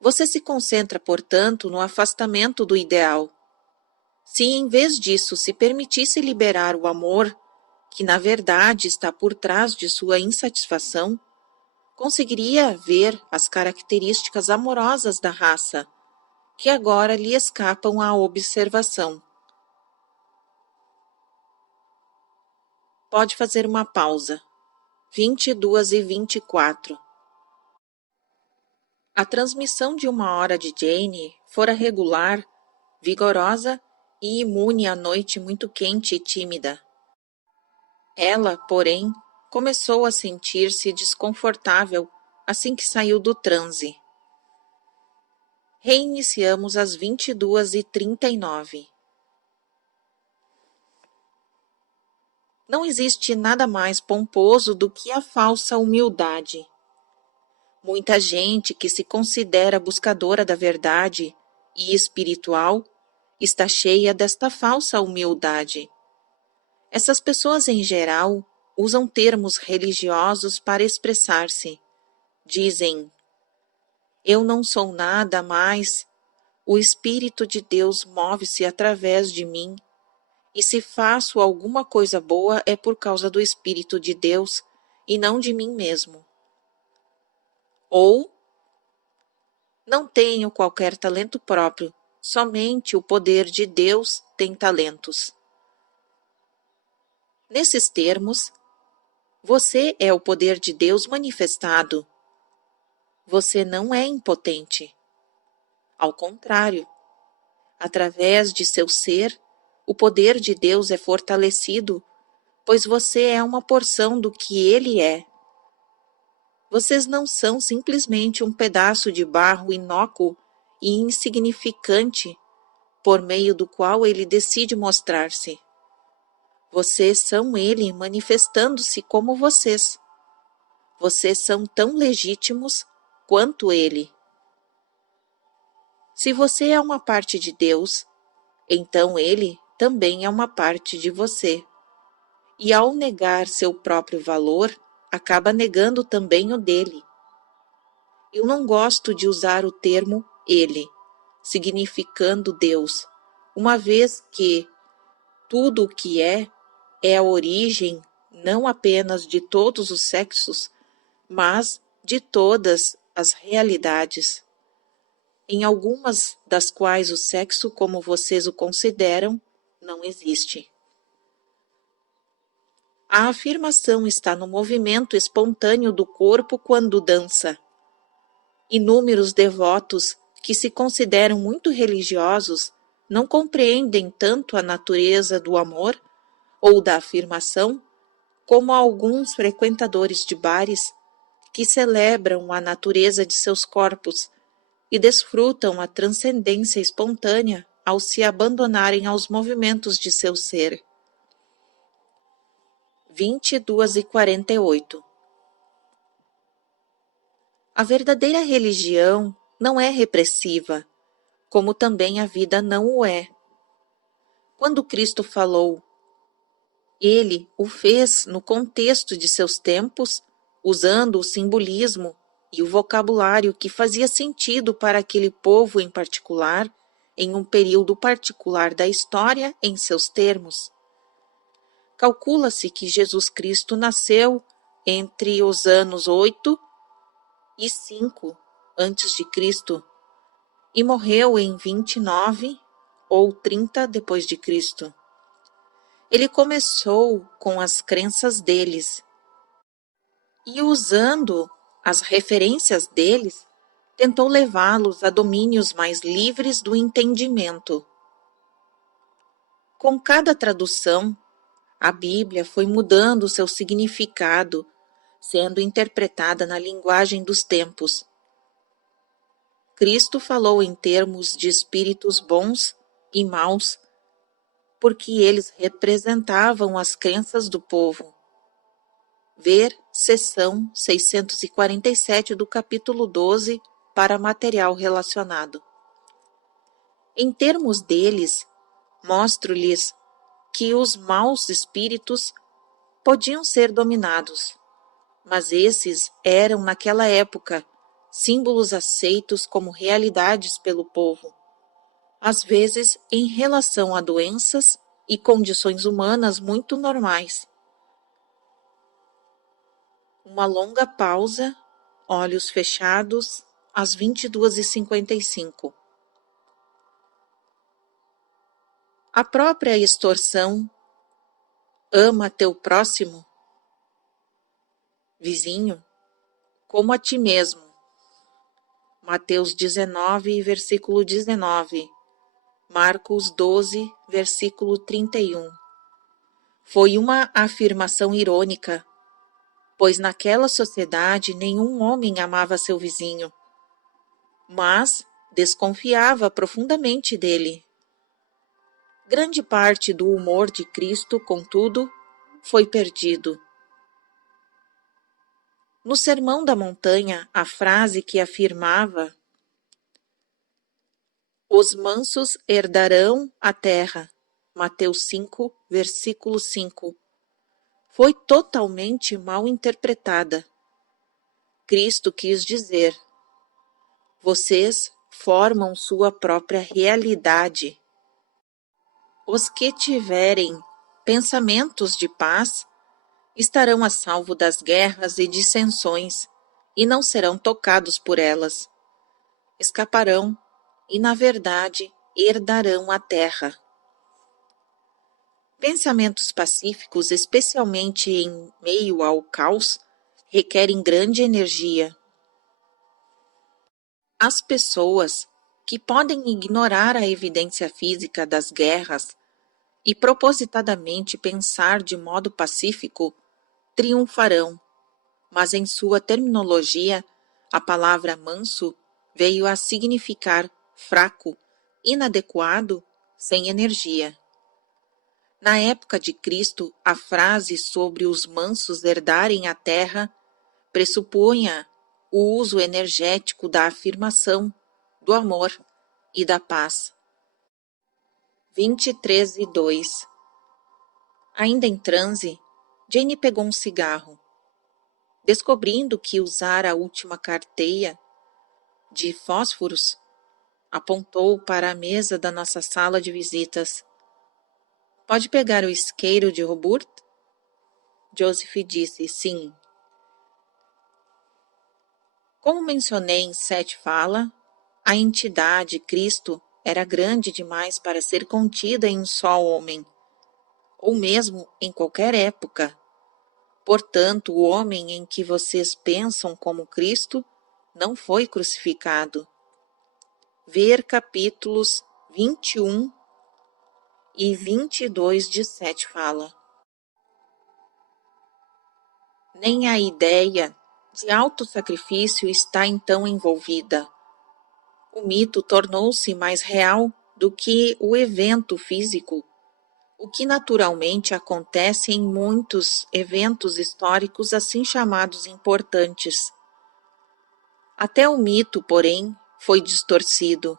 Você se concentra, portanto, no afastamento do ideal. Se em vez disso se permitisse liberar o amor, que na verdade está por trás de sua insatisfação, conseguiria ver as características amorosas da raça, que agora lhe escapam à observação. Pode fazer uma pausa. 22h24. A transmissão de 1 hora de Jane fora regular, vigorosa e imune à noite muito quente e tímida. Ela, porém, começou a sentir-se desconfortável assim que saiu do transe. Reiniciamos às 22h39. Não existe nada mais pomposo do que a falsa humildade. Muita gente que se considera buscadora da verdade e espiritual está cheia desta falsa humildade. Essas pessoas, em geral, usam termos religiosos para expressar-se. Dizem: eu não sou nada mais, o Espírito de Deus move-se através de mim, e se faço alguma coisa boa é por causa do Espírito de Deus e não de mim mesmo. Ou, não tenho qualquer talento próprio, somente o poder de Deus tem talentos. Nesses termos, você é o poder de Deus manifestado. Você não é impotente. Ao contrário, através de seu ser, o poder de Deus é fortalecido, pois você é uma porção do que Ele é. Vocês não são simplesmente um pedaço de barro inócuo e insignificante, por meio do qual Ele decide mostrar-se. Vocês são Ele manifestando-se como vocês. Vocês são tão legítimos quanto Ele. Se você é uma parte de Deus, então Ele também é uma parte de você. E ao negar seu próprio valor, acaba negando também o dele. Eu não gosto de usar o termo Ele, significando Deus, uma vez que tudo o que é a origem não apenas de todos os sexos, mas de todas as realidades, em algumas das quais o sexo, como vocês o consideram, não existe. A afirmação está no movimento espontâneo do corpo quando dança. Inúmeros devotos que se consideram muito religiosos não compreendem tanto a natureza do amor ou da afirmação como alguns frequentadores de bares que celebram a natureza de seus corpos e desfrutam a transcendência espontânea ao se abandonarem aos movimentos de seu ser. 22:48. A verdadeira religião não é repressiva, como também a vida não o é. Quando Cristo falou, ele o fez no contexto de seus tempos, usando o simbolismo e o vocabulário que fazia sentido para aquele povo em particular, em um período particular da história, em seus termos. Calcula-se que Jesus Cristo nasceu entre os anos 8 e 5 antes de Cristo e morreu em 29 ou 30 depois de Cristo. Ele começou com as crenças deles e, usando as referências deles, tentou levá-los a domínios mais livres do entendimento. Com cada tradução, a Bíblia foi mudando seu significado, sendo interpretada na linguagem dos tempos. Cristo falou em termos de espíritos bons e maus, porque eles representavam as crenças do povo. Ver seção 647 do capítulo 12 para material relacionado. Em termos deles, mostro-lhes que os maus espíritos podiam ser dominados, mas esses eram, naquela época, símbolos aceitos como realidades pelo povo, às vezes em relação a doenças e condições humanas muito normais. Uma longa pausa, olhos fechados, às 22:55. A própria extorsão, ama teu próximo, vizinho, como a ti mesmo. Mateus 19, versículo 19. Marcos 12, versículo 31. Foi uma afirmação irônica, pois naquela sociedade nenhum homem amava seu vizinho, mas desconfiava profundamente dele. Grande parte do humor de Cristo, contudo, foi perdido. No Sermão da Montanha, a frase que afirmava: os mansos herdarão a terra, Mateus 5, versículo 5, foi totalmente mal interpretada. Cristo quis dizer: vocês formam sua própria realidade. Os que tiverem pensamentos de paz estarão a salvo das guerras e dissensões e não serão tocados por elas. Escaparão e, na verdade, herdarão a terra. Pensamentos pacíficos, especialmente em meio ao caos, requerem grande energia. As pessoas que podem ignorar a evidência física das guerras e propositadamente pensar de modo pacífico, triunfarão, mas em sua terminologia, a palavra manso veio a significar fraco, inadequado, sem energia. Na época de Cristo, a frase sobre os mansos herdarem a terra pressupunha o uso energético da afirmação, do amor e da paz. 23:2. Ainda em transe, Jane pegou um cigarro. Descobrindo que usara a última carteia de fósforos, apontou para a mesa da nossa sala de visitas. Pode pegar o isqueiro de Robert? Joseph disse sim. Como mencionei em Sete Fala, a entidade Cristo era grande demais para ser contida em um só homem, ou mesmo em qualquer época, Portanto, o homem em que vocês pensam como Cristo não foi crucificado. Ver capítulos 21 e 22 de 7 fala. Nem a ideia de autossacrifício está então envolvida. O mito tornou-se mais real do que o evento físico, o que naturalmente acontece em muitos eventos históricos assim chamados importantes. Até o mito, porém, foi distorcido.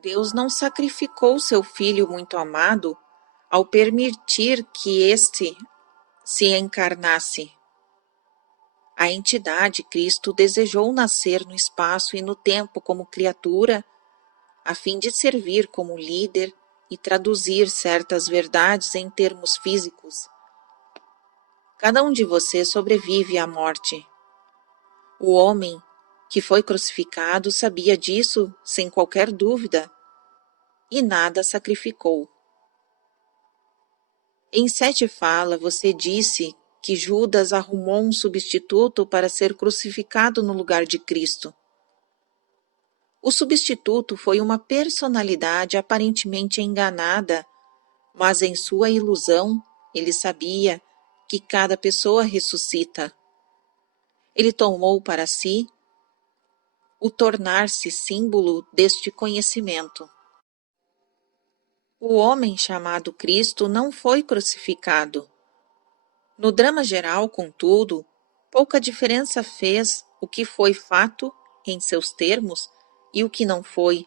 Deus não sacrificou seu filho muito amado ao permitir que este se encarnasse. A entidade Cristo desejou nascer no espaço e no tempo como criatura, a fim de servir como líder e traduzir certas verdades em termos físicos. Cada um de vocês sobrevive à morte. O homem que foi crucificado sabia disso sem qualquer dúvida e nada sacrificou. Em 7 fala, você disse que Judas arrumou um substituto para ser crucificado no lugar de Cristo. O substituto foi uma personalidade aparentemente enganada, mas em sua ilusão ele sabia que cada pessoa ressuscita. Ele tomou para si o tornar-se símbolo deste conhecimento. O homem chamado Cristo não foi crucificado. No drama geral, contudo, pouca diferença fez o que foi fato em seus termos e o que não foi,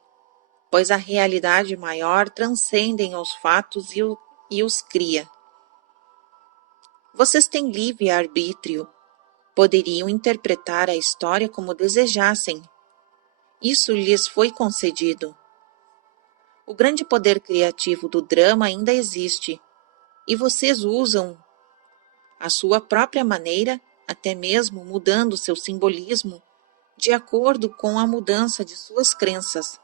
pois a realidade maior transcendem os fatos e os cria. Vocês têm livre arbítrio, poderiam interpretar a história como desejassem. Isso lhes foi concedido. O grande poder criativo do drama ainda existe, e vocês usam a sua própria maneira, até mesmo mudando seu simbolismo de acordo com a mudança de suas crenças.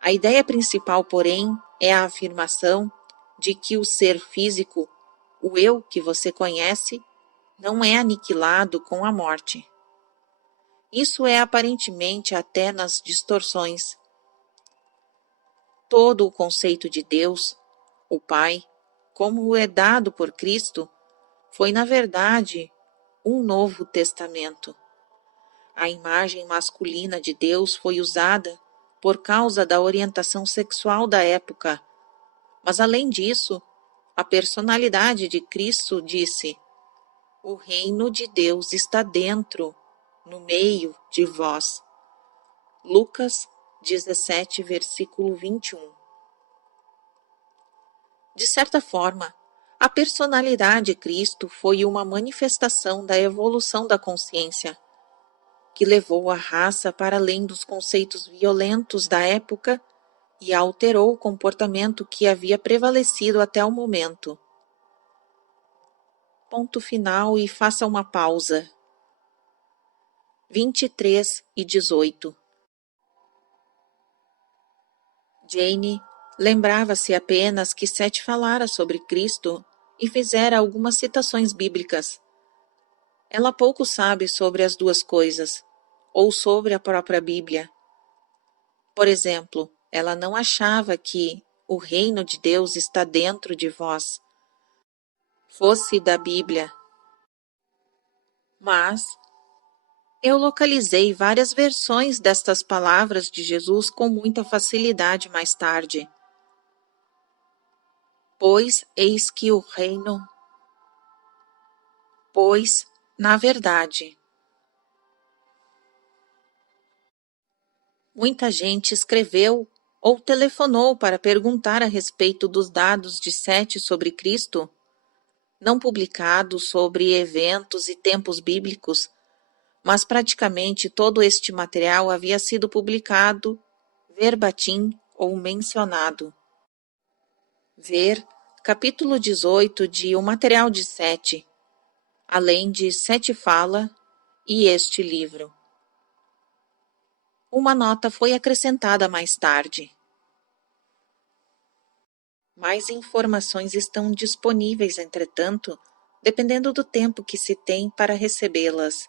A ideia principal, porém, é a afirmação de que o ser físico, o eu que você conhece, não é aniquilado com a morte. Isso é aparentemente até nas distorções. Todo o conceito de Deus, o Pai, como é dado por Cristo, foi, na verdade, um Novo Testamento. A imagem masculina de Deus foi usada por causa da orientação sexual da época, mas além disso, a personalidade de Cristo disse: o reino de Deus está dentro, no meio de vós. Lucas 17, versículo 21. De certa forma, a personalidade de Cristo foi uma manifestação da evolução da consciência, que levou a raça para além dos conceitos violentos da época e alterou o comportamento que havia prevalecido até o momento. Ponto final e faça uma pausa. 23 e 18. Jane lembrava-se apenas que Seth falara sobre Cristo e fizera algumas citações bíblicas. Ela pouco sabe sobre as duas coisas, ou sobre a própria Bíblia. Por exemplo, ela não achava que o reino de Deus está dentro de vós fosse da Bíblia. Mas eu localizei várias versões destas palavras de Jesus com muita facilidade mais tarde. Pois eis que o reino, pois, na verdade, muita gente escreveu ou telefonou para perguntar a respeito dos dados de Sete sobre Cristo, não publicados sobre eventos e tempos bíblicos, mas praticamente todo este material havia sido publicado, verbatim ou mencionado. Ver capítulo 18 de O Material de Sete, além de Sete Fala e este livro. Uma nota foi acrescentada mais tarde. Mais informações estão disponíveis, entretanto, dependendo do tempo que se tem para recebê-las.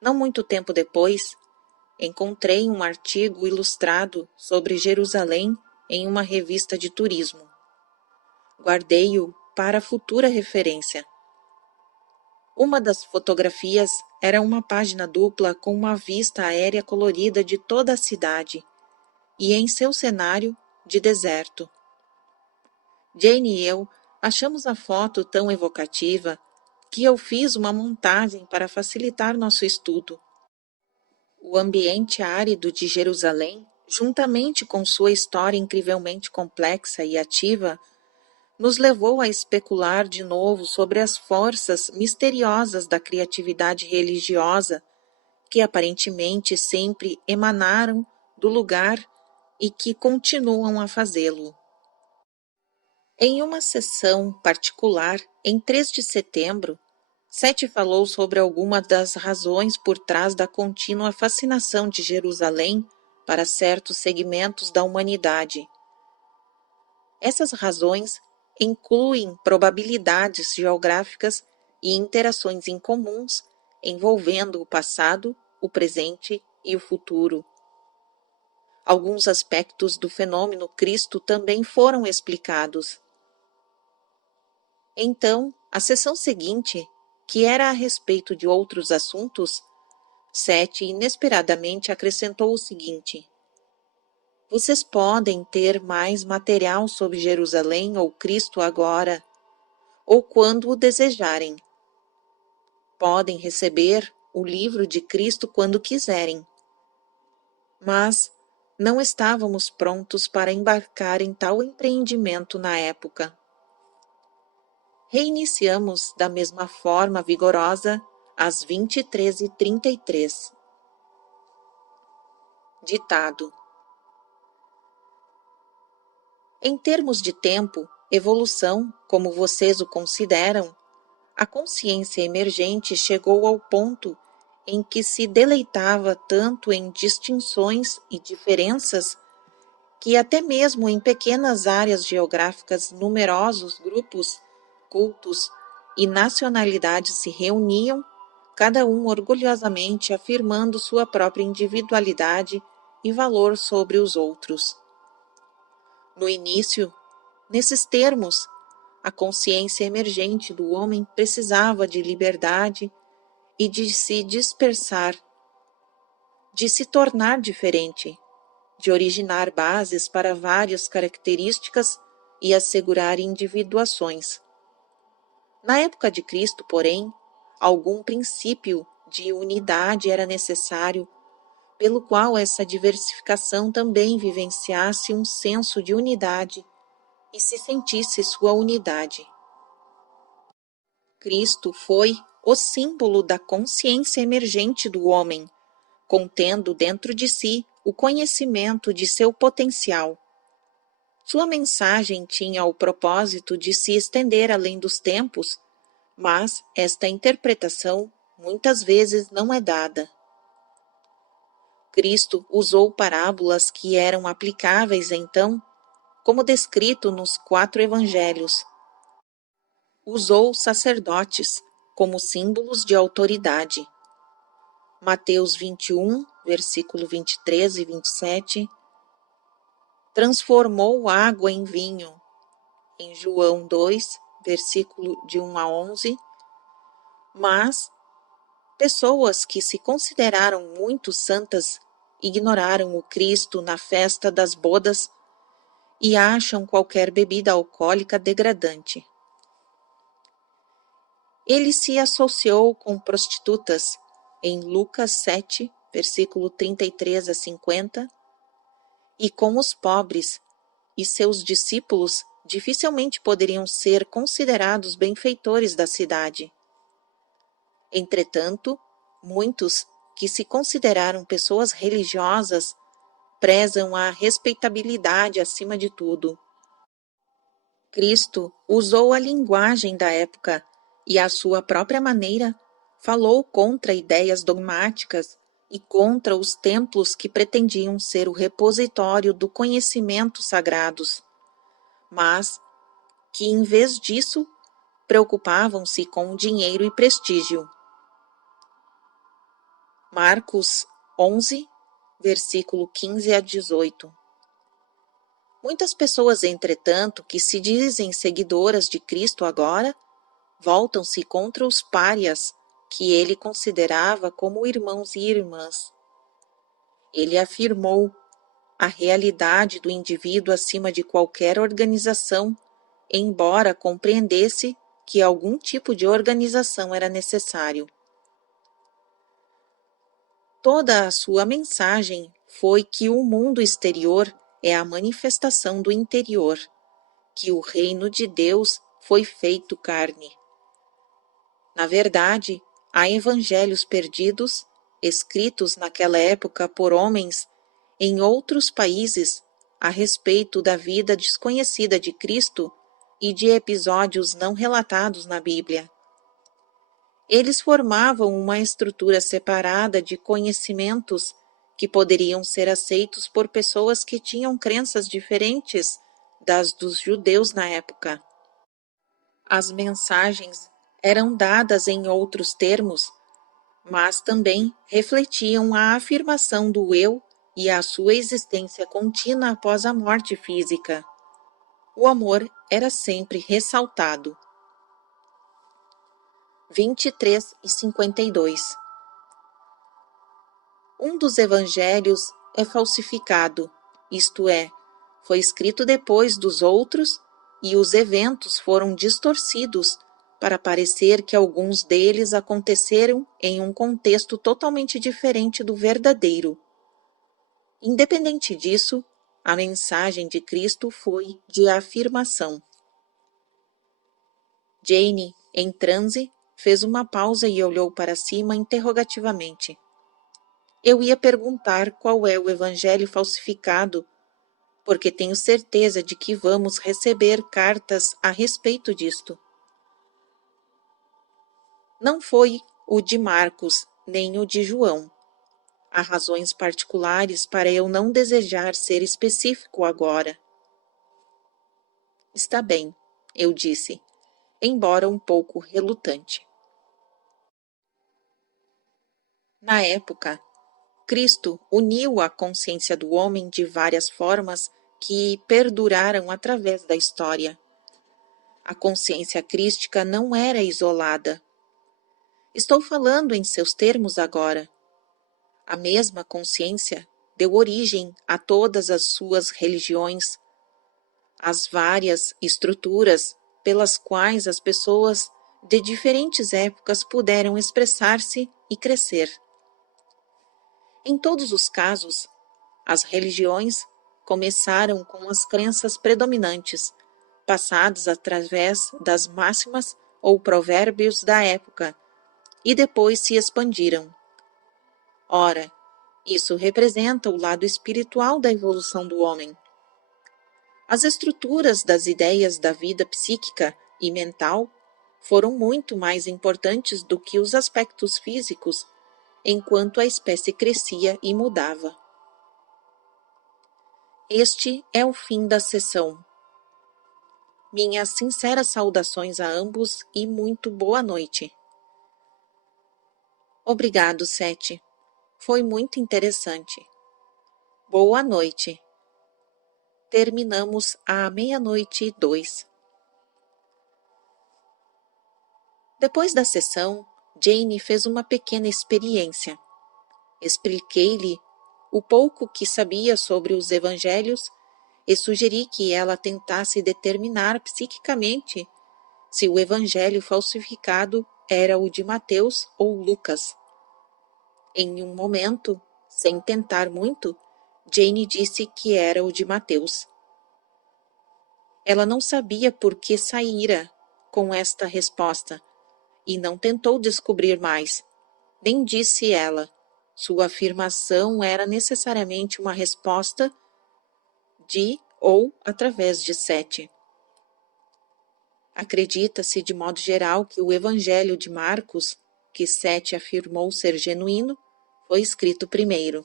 Não muito tempo depois, encontrei um artigo ilustrado sobre Jerusalém em uma revista de turismo. Guardei-o para futura referência. Uma das fotografias era uma página dupla com uma vista aérea colorida de toda a cidade e, em seu cenário, de deserto. Jane e eu achamos a foto tão evocativa que eu fiz uma montagem para facilitar nosso estudo. O ambiente árido de Jerusalém, juntamente com sua história incrivelmente complexa e ativa, nos levou a especular de novo sobre as forças misteriosas da criatividade religiosa que aparentemente sempre emanaram do lugar e que continuam a fazê-lo. Em uma sessão particular, em 3 de setembro, Seth falou sobre algumas das razões por trás da contínua fascinação de Jerusalém para certos segmentos da humanidade. Essas razões incluem probabilidades geográficas e interações incomuns envolvendo o passado, o presente e o futuro. Alguns aspectos do fenômeno Cristo também foram explicados. Então, a sessão seguinte, que era a respeito de outros assuntos, Seth inesperadamente acrescentou o seguinte: vocês podem ter mais material sobre Jerusalém ou Cristo agora, ou quando o desejarem. Podem receber o livro de Cristo quando quiserem. Mas não estávamos prontos para embarcar em tal empreendimento na época. Reiniciamos da mesma forma vigorosa às 23h33. Ditado: em termos de tempo, evolução, como vocês o consideram, a consciência emergente chegou ao ponto em que se deleitava tanto em distinções e diferenças que até mesmo em pequenas áreas geográficas numerosos grupos, cultos e nacionalidades se reuniam, cada um orgulhosamente afirmando sua própria individualidade e valor sobre os outros. No início, nesses termos, a consciência emergente do homem precisava de liberdade e de se dispersar, de se tornar diferente, de originar bases para várias características e assegurar individuações. Na época de Cristo, porém, algum princípio de unidade era necessário, pelo qual essa diversificação também vivenciasse um senso de unidade e se sentisse sua unidade. Cristo foi o símbolo da consciência emergente do homem, contendo dentro de si o conhecimento de seu potencial. Sua mensagem tinha o propósito de se estender além dos tempos, mas esta interpretação muitas vezes não é dada. Cristo usou parábolas que eram aplicáveis então, como descrito nos 4 evangelhos. Usou sacerdotes como símbolos de autoridade. Mateus 21, versículo 23 e 27. Transformou água em vinho. Em João 2, versículo de 1 a 11. Mas pessoas que se consideraram muito santas ignoraram o Cristo na festa das bodas e acham qualquer bebida alcoólica degradante. Ele se associou com prostitutas em Lucas 7, versículo 33 a 50, e com os pobres, e seus discípulos dificilmente poderiam ser considerados benfeitores da cidade. Entretanto, muitos que se consideraram pessoas religiosas prezam a respeitabilidade acima de tudo. Cristo usou a linguagem da época e, à sua própria maneira, falou contra ideias dogmáticas e contra os templos que pretendiam ser o repositório do conhecimento sagrados. mas que, em vez disso, preocupavam-se com dinheiro e prestígio. Marcos 11, versículo 15 a 18. Muitas pessoas, entretanto, que se dizem seguidoras de Cristo agora, voltam-se contra os párias que ele considerava como irmãos e irmãs. Ele afirmou a realidade do indivíduo acima de qualquer organização, embora compreendesse que algum tipo de organização era necessário. Toda a sua mensagem foi que o mundo exterior é a manifestação do interior, que o reino de Deus foi feito carne. Na verdade, há evangelhos perdidos, escritos naquela época por homens em outros países, a respeito da vida desconhecida de Cristo e de episódios não relatados na Bíblia. Eles formavam uma estrutura separada de conhecimentos que poderiam ser aceitos por pessoas que tinham crenças diferentes das dos judeus na época. As mensagens eram dadas em outros termos, mas também refletiam a afirmação do eu e a sua existência contínua após a morte física. O amor era sempre ressaltado. 23 e 52. Um dos evangelhos é falsificado, isto é, foi escrito depois dos outros e os eventos foram distorcidos para parecer que alguns deles aconteceram em um contexto totalmente diferente do verdadeiro. Independente disso, a mensagem de Cristo foi de afirmação. Jane, em transe, fez uma pausa e olhou para cima interrogativamente. Eu ia perguntar qual é o evangelho falsificado, porque tenho certeza de que vamos receber cartas a respeito disto. Não foi o de Marcos, nem o de João. Há razões particulares para eu não desejar ser específico agora. Está bem, eu disse, embora um pouco relutante. Na época, Cristo uniu a consciência do homem de várias formas que perduraram através da história. A consciência crística não era isolada. Estou falando em seus termos agora. A mesma consciência deu origem a todas as suas religiões, as várias estruturas pelas quais as pessoas de diferentes épocas puderam expressar-se e crescer. Em todos os casos, as religiões começaram com as crenças predominantes, passadas através das máximas ou provérbios da época, e depois se expandiram. Ora, isso representa o lado espiritual da evolução do homem. As estruturas das ideias da vida psíquica e mental foram muito mais importantes do que os aspectos físicos, enquanto a espécie crescia e mudava. Este é o fim da sessão. Minhas sinceras saudações a ambos e muito boa noite. Obrigado, Sete. Foi muito interessante. Boa noite. Terminamos à 00:02. Depois da sessão, Jane fez uma pequena experiência. Expliquei-lhe o pouco que sabia sobre os evangelhos e sugeri que ela tentasse determinar psiquicamente se o evangelho falsificado era o de Mateus ou Lucas. Em um momento, sem tentar muito, Jane disse que era o de Mateus. Ela não sabia por que saíra com esta resposta e não tentou descobrir mais. Nem disse ela. Sua afirmação era necessariamente uma resposta de ou através de Sete. Acredita-se de modo geral que o Evangelho de Marcos, que Sete afirmou ser genuíno, foi escrito primeiro.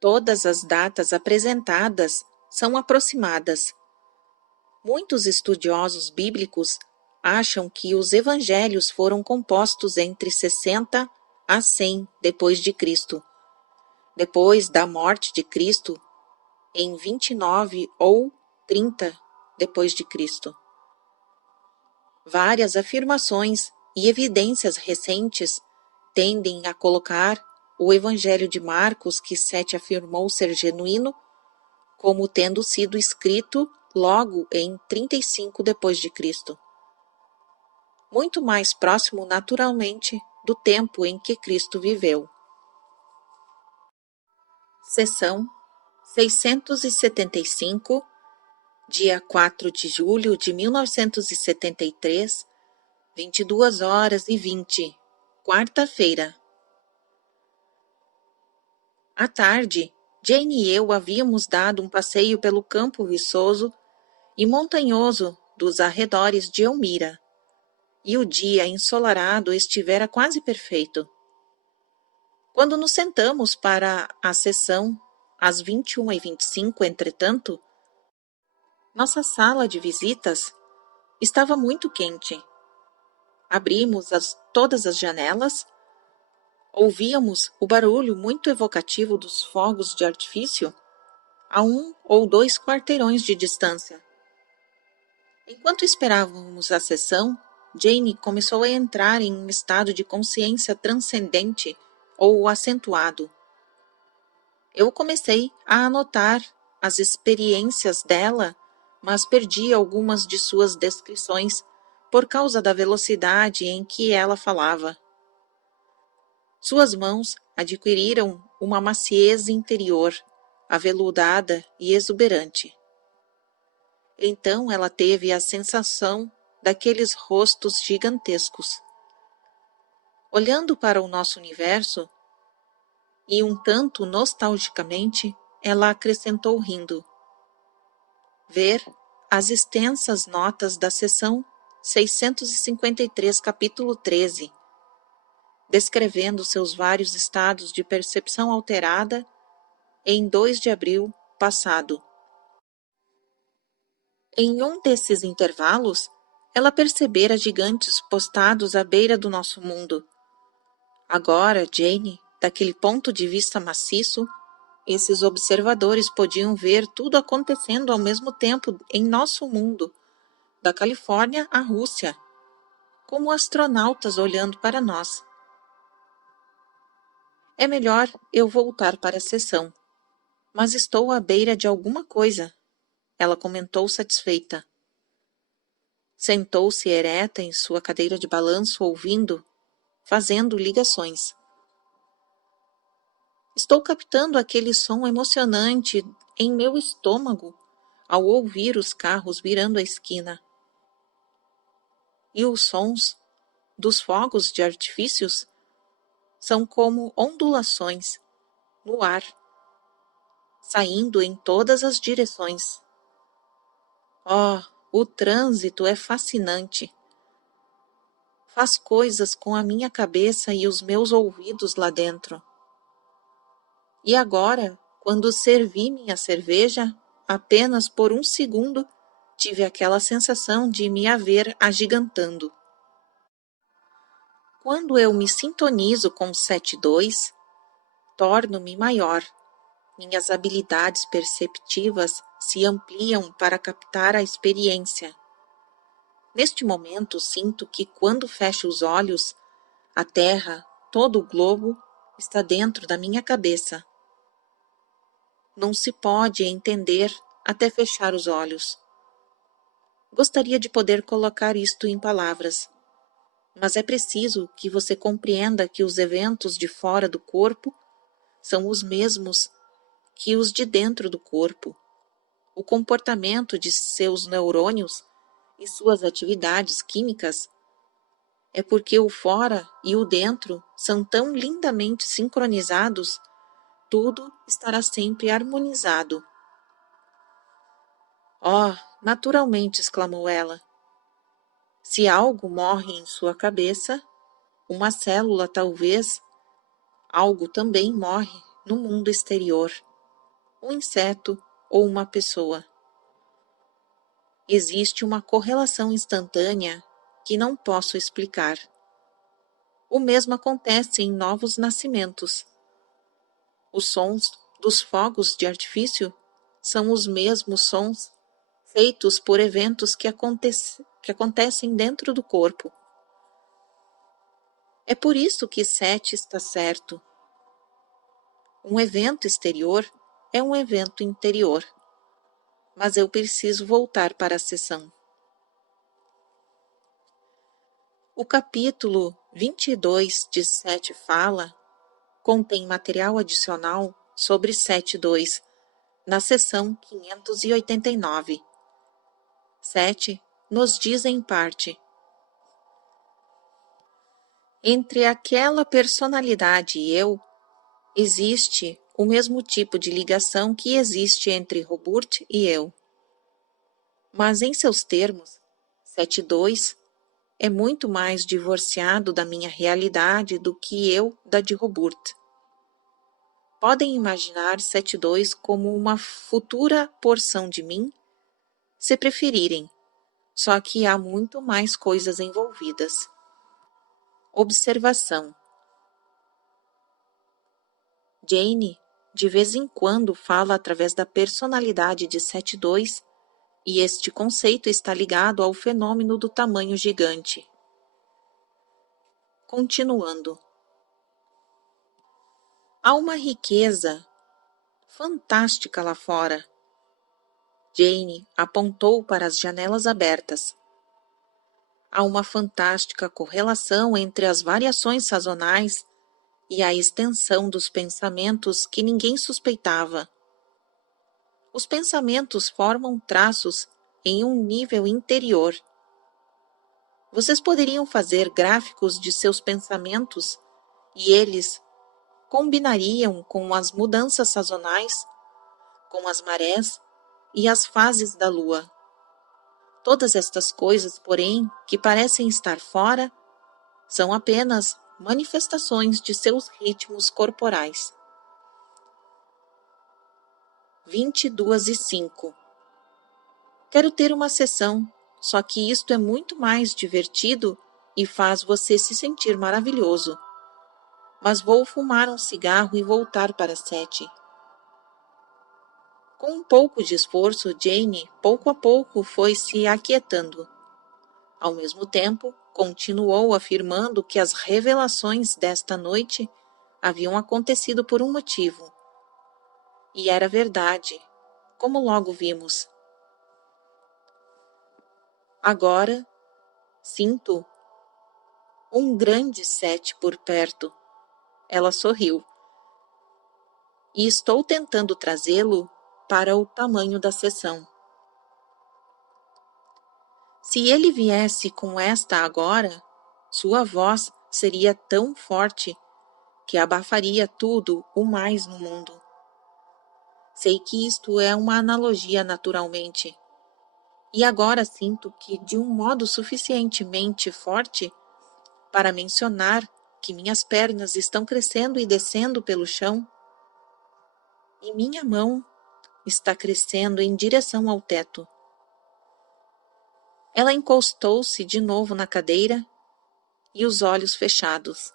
Todas as datas apresentadas são aproximadas. Muitos estudiosos bíblicos acham que os evangelhos foram compostos entre 60 a 100 depois de Cristo, depois da morte de Cristo, em 29 ou 30 depois de Cristo. Várias afirmações e evidências recentes tendem a colocar o Evangelho de Marcos, que Sete afirmou ser genuíno, como tendo sido escrito logo em 35 depois de Cristo, muito mais próximo naturalmente do tempo em que Cristo viveu. Seção 675, dia 4 de julho de 1973, 22h20, quarta-feira. À tarde, Jane e eu havíamos dado um passeio pelo campo viçoso e montanhoso dos arredores de Elmira, e o dia ensolarado estivera quase perfeito. Quando nos sentamos para a sessão, às 21h25, entretanto, nossa sala de visitas estava muito quente. Abrimos todas as janelas, ouvíamos o barulho muito evocativo dos fogos de artifício a 1 ou 2 quarteirões de distância. Enquanto esperávamos a sessão, Jane começou a entrar em um estado de consciência transcendente ou acentuado. Eu comecei a anotar as experiências dela, mas perdi algumas de suas descrições por causa da velocidade em que ela falava. Suas mãos adquiriram uma maciez interior, aveludada e exuberante. Então ela teve a sensação daqueles rostos gigantescos. Olhando para o nosso universo, e um tanto nostalgicamente, ela acrescentou rindo: ver as extensas notas da seção 653, capítulo 13, descrevendo seus vários estados de percepção alterada em 2 de abril passado. Em um desses intervalos, ela percebera gigantes postados à beira do nosso mundo. Agora, Jane, daquele ponto de vista maciço, esses observadores podiam ver tudo acontecendo ao mesmo tempo em nosso mundo, da Califórnia à Rússia, como astronautas olhando para nós. É melhor eu voltar para a sessão, mas estou à beira de alguma coisa, ela comentou satisfeita. Sentou-se ereta em sua cadeira de balanço, ouvindo, fazendo ligações. Estou captando aquele som emocionante em meu estômago ao ouvir os carros virando a esquina. E os sons dos fogos de artifícios são como ondulações no ar, saindo em todas as direções. Oh, o trânsito é fascinante. Faz coisas com a minha cabeça e os meus ouvidos lá dentro. E agora, quando servi minha cerveja, apenas por um segundo, tive aquela sensação de me haver agigantando. Quando eu me sintonizo com 7.2, torno-me maior. Minhas habilidades perceptivas se ampliam para captar a experiência. Neste momento, sinto que quando fecho os olhos, a Terra, todo o globo, está dentro da minha cabeça. Não se pode entender até fechar os olhos. Gostaria de poder colocar isto em palavras, mas é preciso que você compreenda que os eventos de fora do corpo são os mesmos que os de dentro do corpo. O comportamento de seus neurônios e suas atividades químicas é porque o fora e o dentro são tão lindamente sincronizados, tudo estará sempre harmonizado. Oh, naturalmente, exclamou ela. Se algo morre em sua cabeça, uma célula talvez, algo também morre no mundo exterior, um inseto ou uma pessoa. existe uma correlação instantânea que não posso explicar. O mesmo acontece em novos nascimentos. Os sons dos fogos de artifício são os mesmos sons feitos por eventos que acontecem dentro do corpo. É por isso que 7 está certo. Um evento exterior é um evento interior. Mas eu preciso voltar para a sessão. O capítulo 22 de 7 fala contém material adicional sobre 7.2 na seção 589. 7 nos diz em parte: entre aquela personalidade e eu, existe o mesmo tipo de ligação que existe entre Robert e eu. Mas em seus termos, 7.2 é muito mais divorciado da minha realidade do que eu da de Robert. Podem imaginar 7.2 como uma futura porção de mim, se preferirem, só que há muito mais coisas envolvidas. Observação: Jane, de vez em quando, fala através da personalidade de 7.2, e este conceito está ligado ao fenômeno do tamanho gigante. Continuando. Há uma riqueza fantástica lá fora. Jane apontou para as janelas abertas. Há uma fantástica correlação entre as variações sazonais e a extensão dos pensamentos que ninguém suspeitava. Os pensamentos formam traços em um nível interior. Vocês poderiam fazer gráficos de seus pensamentos e eles combinariam com as mudanças sazonais, com as marés e as fases da lua. Todas estas coisas, porém, que parecem estar fora, são apenas manifestações de seus ritmos corporais. 22:05. Quero ter uma sessão, só que isto é muito mais divertido e faz você se sentir maravilhoso. Mas vou fumar um cigarro e voltar para 7. Com um pouco de esforço, Jane, pouco a pouco, foi se aquietando. Ao mesmo tempo, continuou afirmando que as revelações desta noite haviam acontecido por um motivo. E era verdade, como logo vimos. Agora, sinto um grande 7 por perto. Ela sorriu. E estou tentando trazê-lo para o tamanho da sessão. Se ele viesse com esta agora, sua voz seria tão forte que abafaria tudo o mais no mundo. Sei que isto é uma analogia naturalmente, e agora sinto que de um modo suficientemente forte para mencionar que minhas pernas estão crescendo e descendo pelo chão, e minha mão está crescendo em direção ao teto. Ela encostou-se de novo na cadeira e os olhos fechados.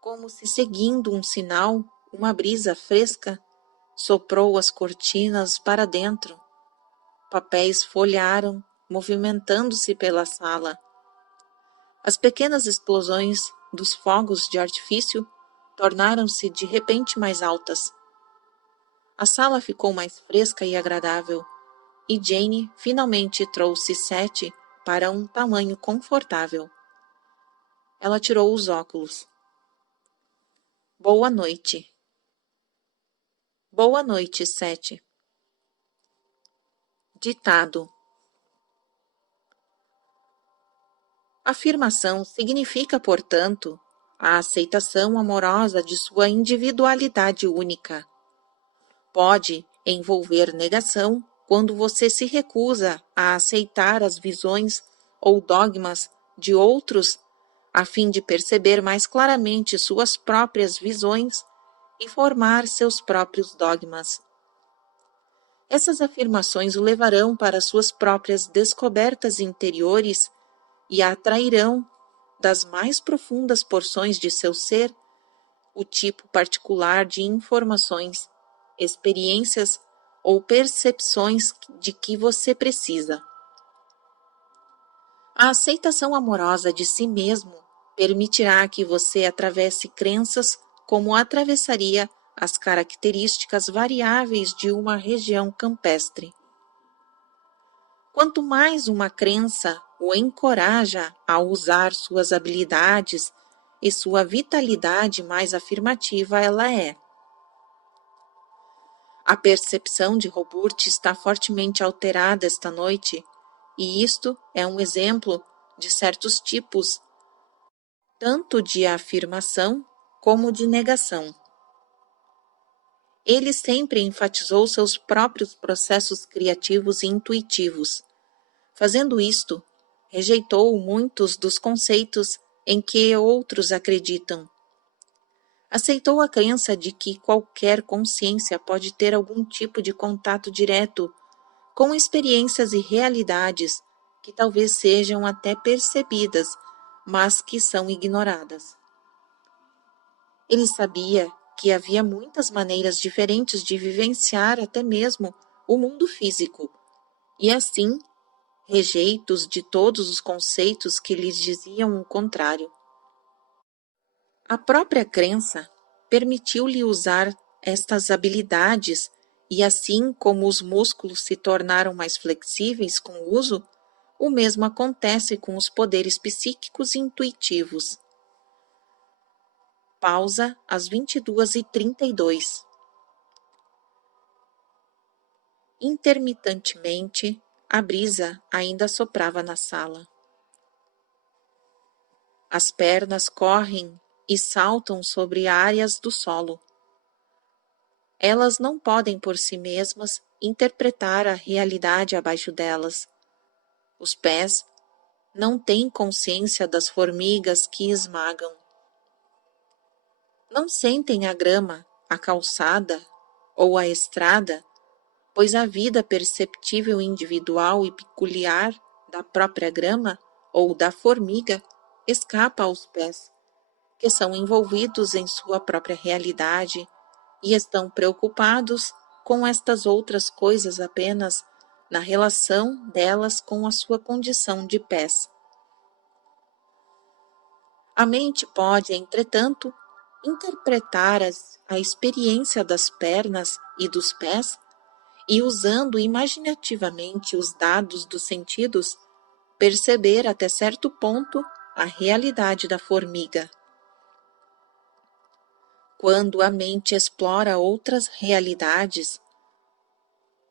Como se seguindo um sinal, uma brisa fresca soprou as cortinas para dentro. Papéis folharam, movimentando-se pela sala. As pequenas explosões dos fogos de artifício tornaram-se de repente mais altas. A sala ficou mais fresca e agradável, e Jane finalmente trouxe 7 para um tamanho confortável. Ela tirou os óculos. Boa noite. Boa noite, 7. Ditado. Afirmação significa, portanto, a aceitação amorosa de sua individualidade única. Pode envolver negação quando você se recusa a aceitar as visões ou dogmas de outros a fim de perceber mais claramente suas próprias visões e formar seus próprios dogmas. Essas afirmações o levarão para suas próprias descobertas interiores e a atrairão das mais profundas porções de seu ser o tipo particular de informações, experiências ou percepções de que você precisa. A aceitação amorosa de si mesmo permitirá que você atravesse crenças como atravessaria as características variáveis de uma região campestre. Quanto mais uma crença o encoraja a usar suas habilidades e sua vitalidade, mais afirmativa ela é. A percepção de Roburt está fortemente alterada esta noite, e isto é um exemplo de certos tipos, tanto de afirmação como de negação. Ele sempre enfatizou seus próprios processos criativos e intuitivos. Fazendo isto, rejeitou muitos dos conceitos em que outros acreditam. Aceitou a crença de que qualquer consciência pode ter algum tipo de contato direto com experiências e realidades que talvez sejam até percebidas, mas que são ignoradas. Ele sabia que havia muitas maneiras diferentes de vivenciar até mesmo o mundo físico, e assim, rejeitos de todos os conceitos que lhes diziam o contrário. A própria crença permitiu-lhe usar estas habilidades e assim como os músculos se tornaram mais flexíveis com o uso, o mesmo acontece com os poderes psíquicos e intuitivos. Pausa às 22h32. Intermitentemente, a brisa ainda soprava na sala. As pernas correm e saltam sobre áreas do solo. Elas não podem por si mesmas interpretar a realidade abaixo delas. Os pés não têm consciência das formigas que esmagam. Não sentem a grama, a calçada ou a estrada, pois a vida perceptível individual e peculiar da própria grama ou da formiga escapa aos pés, que são envolvidos em sua própria realidade e estão preocupados com estas outras coisas apenas na relação delas com a sua condição de pés. A mente pode, entretanto, interpretar a experiência das pernas e dos pés e, usando imaginativamente os dados dos sentidos, perceber até certo ponto a realidade da formiga. Quando a mente explora outras realidades,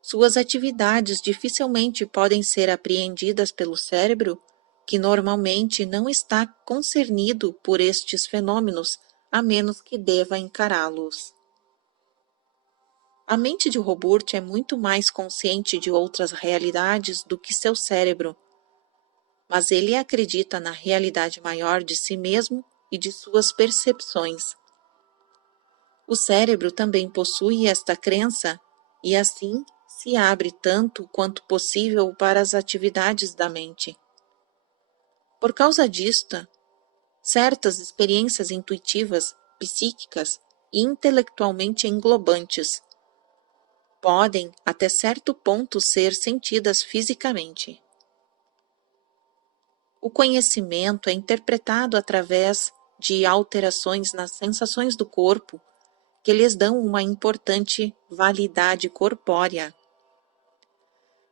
suas atividades dificilmente podem ser apreendidas pelo cérebro, que normalmente não está concernido por estes fenômenos, a menos que deva encará-los. A mente de Roburt é muito mais consciente de outras realidades do que seu cérebro, mas ele acredita na realidade maior de si mesmo e de suas percepções. O cérebro também possui esta crença e assim se abre tanto quanto possível para as atividades da mente. Por causa disto, certas experiências intuitivas, psíquicas e intelectualmente englobantes podem, até certo ponto, ser sentidas fisicamente. O conhecimento é interpretado através de alterações nas sensações do corpo, que lhes dão uma importante validade corpórea.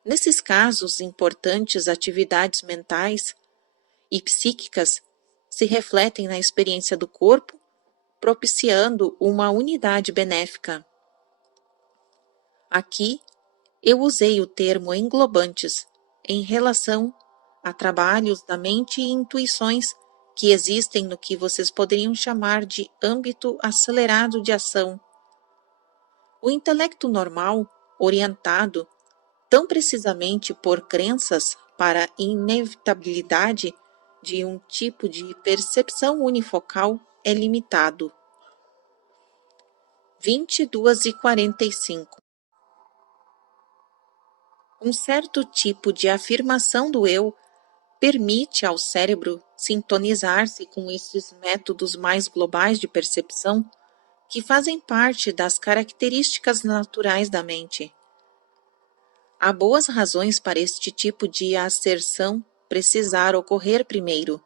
Nesses casos, importantes atividades mentais e psíquicas se refletem na experiência do corpo, propiciando uma unidade benéfica. Aqui, eu usei o termo englobantes em relação a trabalhos da mente e intuições que existem no que vocês poderiam chamar de âmbito acelerado de ação. O intelecto normal, orientado tão precisamente por crenças para a inevitabilidade de um tipo de percepção unifocal, é limitado. 22h45. Um certo tipo de afirmação do eu permite ao cérebro sintonizar-se com esses métodos mais globais de percepção que fazem parte das características naturais da mente. Há boas razões para este tipo de asserção precisar ocorrer primeiro.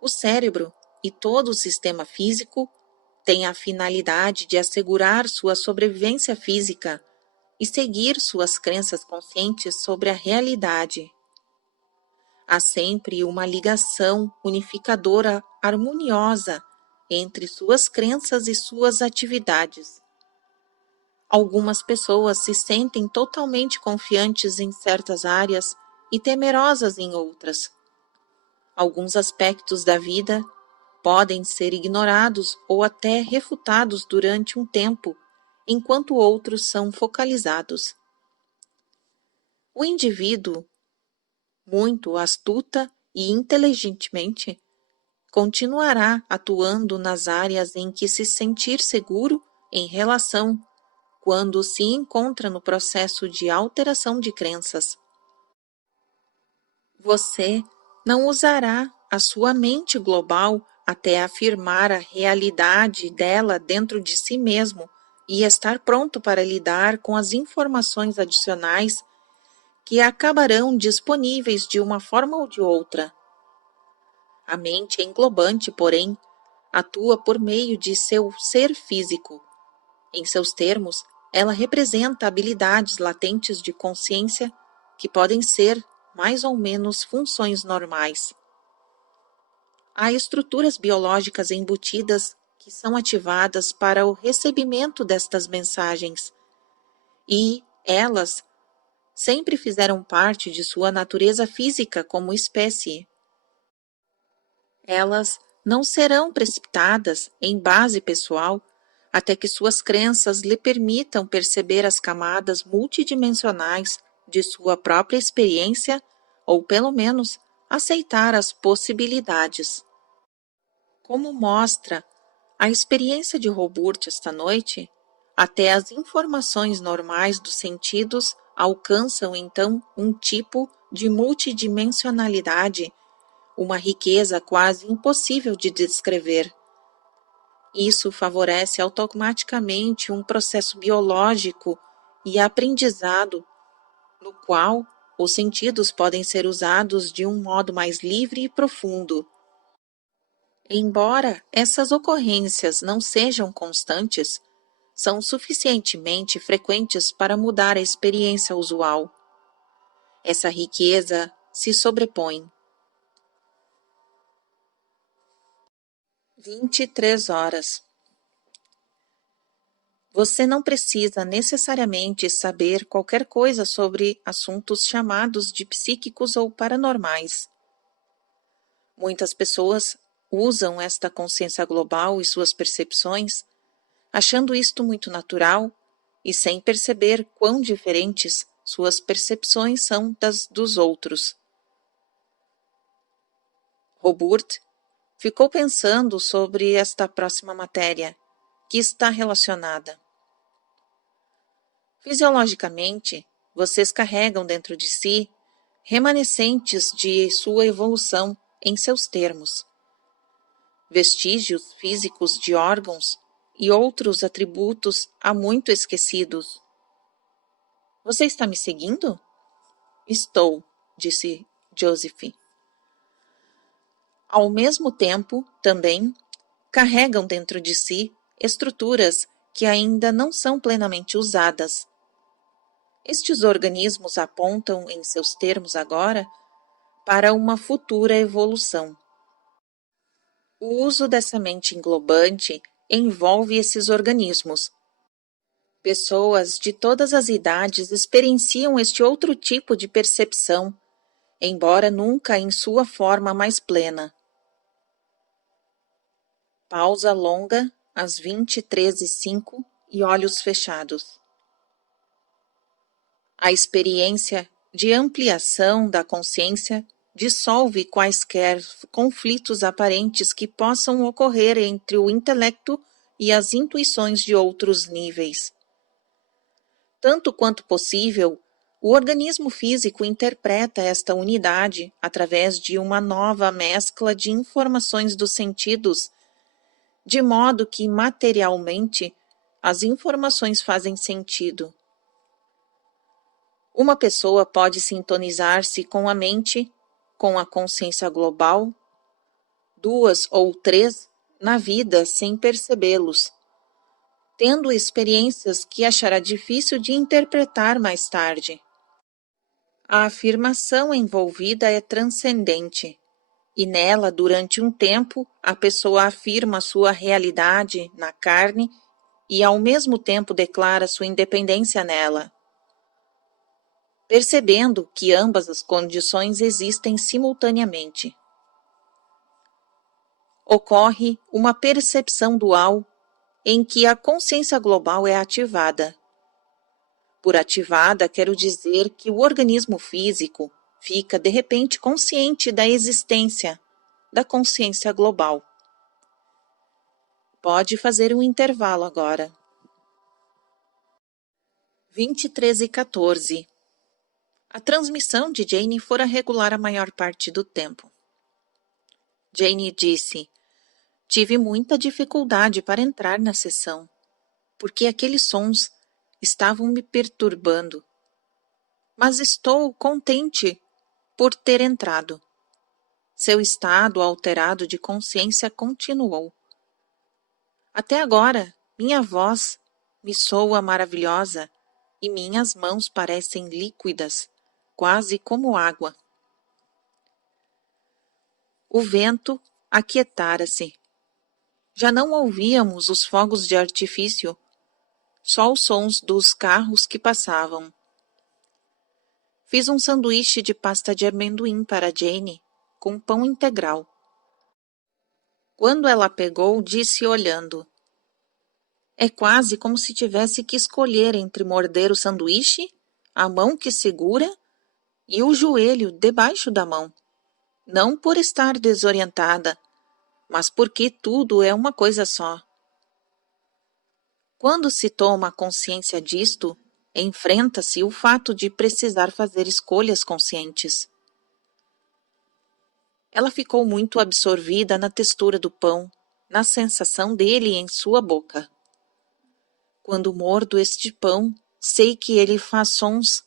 O cérebro e todo o sistema físico têm a finalidade de assegurar sua sobrevivência física e seguir suas crenças conscientes sobre a realidade. Há sempre uma ligação unificadora harmoniosa entre suas crenças e suas atividades. Algumas pessoas se sentem totalmente confiantes em certas áreas e temerosas em outras. Alguns aspectos da vida podem ser ignorados ou até refutados durante um tempo, enquanto outros são focalizados. O indivíduo, muito astuta e inteligentemente, continuará atuando nas áreas em que se sentir seguro em relação quando se encontra no processo de alteração de crenças. Você não usará a sua mente global até afirmar a realidade dela dentro de si mesmo e estar pronto para lidar com as informações adicionais que acabarão disponíveis de uma forma ou de outra. A mente englobante, porém, atua por meio de seu ser físico. Em seus termos, ela representa habilidades latentes de consciência que podem ser mais ou menos funções normais. Há estruturas biológicas embutidas que são ativadas para o recebimento destas mensagens, e elas sempre fizeram parte de sua natureza física como espécie. Elas não serão precipitadas em base pessoal até que suas crenças lhe permitam perceber as camadas multidimensionais de sua própria experiência ou, pelo menos, aceitar as possibilidades. Como mostra a experiência de Robert esta noite, até as informações normais dos sentidos alcançam então um tipo de multidimensionalidade, uma riqueza quase impossível de descrever. Isso favorece automaticamente um processo biológico e aprendizado, no qual os sentidos podem ser usados de um modo mais livre e profundo. Embora essas ocorrências não sejam constantes, são suficientemente frequentes para mudar a experiência usual. Essa riqueza se sobrepõe. 23 horas. Você não precisa necessariamente saber qualquer coisa sobre assuntos chamados de psíquicos ou paranormais. Muitas pessoas usam esta consciência global e suas percepções, achando isto muito natural e sem perceber quão diferentes suas percepções são das dos outros. Robert ficou pensando sobre esta próxima matéria, que está relacionada. Fisiologicamente, vocês carregam dentro de si remanescentes de sua evolução em seus termos, vestígios físicos de órgãos e outros atributos há muito esquecidos. Você está me seguindo? Estou, disse Joseph. Ao mesmo tempo, também, carregam dentro de si estruturas que ainda não são plenamente usadas. Estes organismos apontam, em seus termos agora, para uma futura evolução. O uso dessa mente englobante envolve esses organismos. Pessoas de todas as idades experienciam este outro tipo de percepção, embora nunca em sua forma mais plena. Pausa longa, às 23h05, e olhos fechados. A experiência de ampliação da consciência dissolve quaisquer conflitos aparentes que possam ocorrer entre o intelecto e as intuições de outros níveis. Tanto quanto possível, O organismo físico interpreta esta unidade através de uma nova mescla de informações dos sentidos, de modo que, materialmente, as informações fazem sentido. Uma pessoa pode sintonizar-se com a mente, com a consciência global, 2 ou 3 na vida sem percebê-los, tendo experiências que achará difícil de interpretar mais tarde. A afirmação envolvida é transcendente, e nela, durante um tempo, a pessoa afirma sua realidade na carne e, ao mesmo tempo, declara sua independência nela, percebendo que ambas as condições existem simultaneamente. Ocorre uma percepção dual em que a consciência global é ativada. Por ativada, quero dizer que o organismo físico fica, de repente, consciente da existência da consciência global. Pode fazer um intervalo agora. 23:14. A transmissão de Jane fora regular a maior parte do tempo. Jane disse: tive muita dificuldade para entrar na sessão, porque aqueles sons estavam me perturbando. Mas estou contente por ter entrado. Seu estado alterado de consciência continuou. Até agora, minha voz me soa maravilhosa e minhas mãos parecem líquidas, quase como água. O vento aquietara-se. Já não ouvíamos os fogos de artifício, só os sons dos carros que passavam. Fiz um sanduíche de pasta de amendoim para Jane, com pão integral. Quando ela pegou, disse olhando: é quase como se tivesse que escolher entre morder o sanduíche, a mão que segura e o joelho debaixo da mão. Não por estar desorientada, mas porque tudo é uma coisa só. Quando se toma consciência disto, enfrenta-se o fato de precisar fazer escolhas conscientes. Ela ficou muito absorvida na textura do pão, na sensação dele em sua boca. Quando mordo este pão, sei que ele faz sons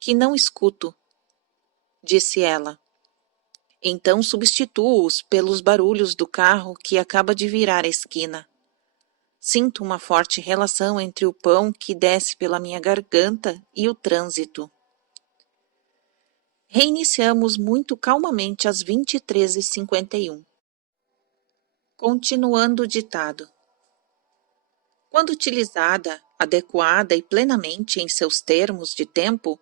que não escuto, disse ela. Então substituo-os pelos barulhos do carro que acaba de virar a esquina. Sinto uma forte relação entre o pão que desce pela minha garganta e o trânsito. Reiniciamos muito calmamente às 23:51. Continuando o ditado. Quando utilizada, adequada e plenamente em seus termos de tempo,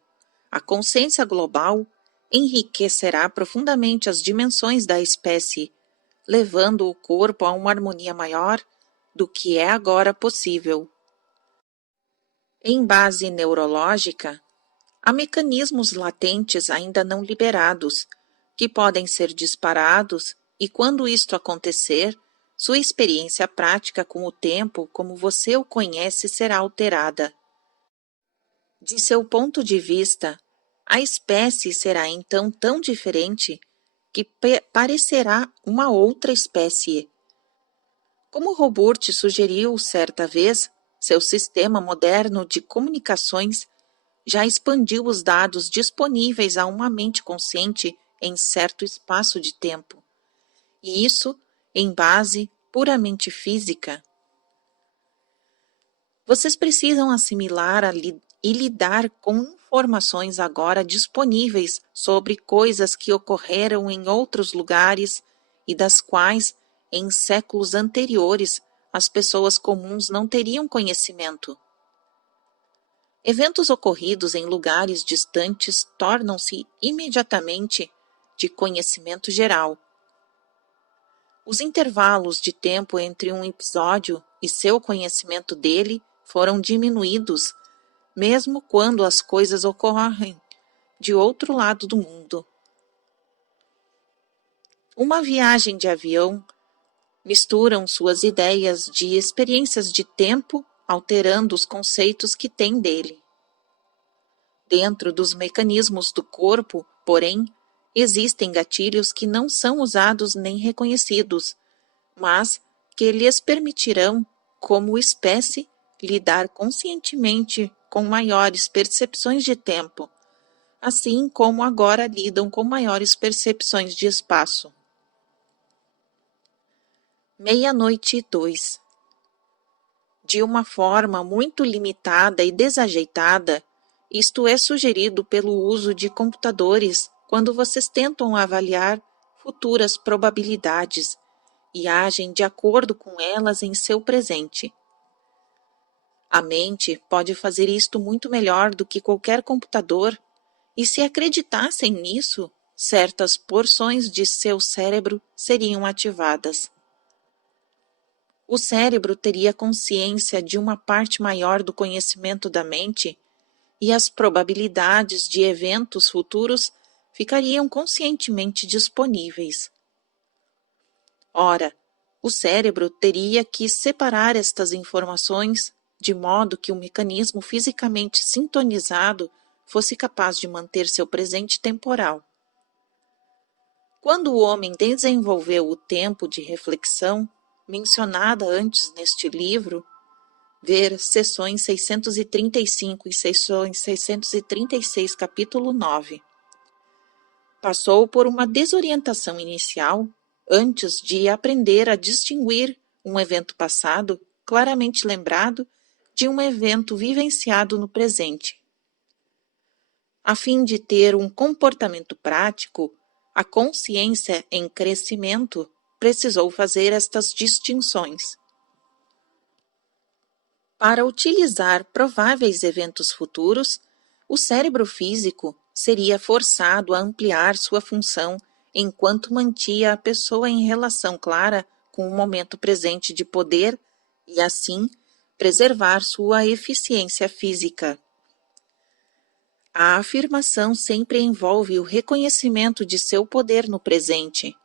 a consciência global enriquecerá profundamente as dimensões da espécie, levando o corpo a uma harmonia maior do que é agora possível. Em base neurológica, há mecanismos latentes ainda não liberados, que podem ser disparados, e quando isto acontecer, sua experiência prática com o tempo, como você o conhece, será alterada. De seu ponto de vista, a espécie será então tão diferente que parecerá uma outra espécie. Como Robert sugeriu certa vez, seu sistema moderno de comunicações já expandiu os dados disponíveis a uma mente consciente em certo espaço de tempo, e isso em base puramente física. Vocês precisam assimilar e lidar com informações agora disponíveis sobre coisas que ocorreram em outros lugares e das quais, em séculos anteriores, as pessoas comuns não teriam conhecimento. Eventos ocorridos em lugares distantes tornam-se imediatamente de conhecimento geral. Os intervalos de tempo entre um episódio e seu conhecimento dele foram diminuídos, mesmo quando as coisas ocorrem de outro lado do mundo. Uma viagem de avião misturam suas ideias de experiências de tempo, alterando os conceitos que tem dele. Dentro dos mecanismos do corpo, porém, existem gatilhos que não são usados nem reconhecidos, mas que lhes permitirão, como espécie, lidar conscientemente com maiores percepções de tempo, assim como agora lidam com maiores percepções de espaço. 00:02. De uma forma muito limitada e desajeitada, isto é sugerido pelo uso de computadores quando vocês tentam avaliar futuras probabilidades e agem de acordo com elas em seu presente. A mente pode fazer isto muito melhor do que qualquer computador, e se acreditassem nisso, certas porções de seu cérebro seriam ativadas. O cérebro teria consciência de uma parte maior do conhecimento da mente, e as probabilidades de eventos futuros ficariam conscientemente disponíveis. Ora, o cérebro teria que separar estas informações de modo que o mecanismo fisicamente sintonizado fosse capaz de manter seu presente temporal. Quando o homem desenvolveu o tempo de reflexão, mencionada antes neste livro, ver seções 635 e seções 636, capítulo 9. Passou por uma desorientação inicial antes de aprender a distinguir um evento passado, claramente lembrado, de um evento vivenciado no presente. A fim de ter um comportamento prático, a consciência em crescimento precisou fazer estas distinções. Para utilizar prováveis eventos futuros, o cérebro físico seria forçado a ampliar sua função enquanto mantinha a pessoa em relação clara com o momento presente de poder e, assim, preservar sua eficiência física. A afirmação sempre envolve o reconhecimento de seu poder no presente.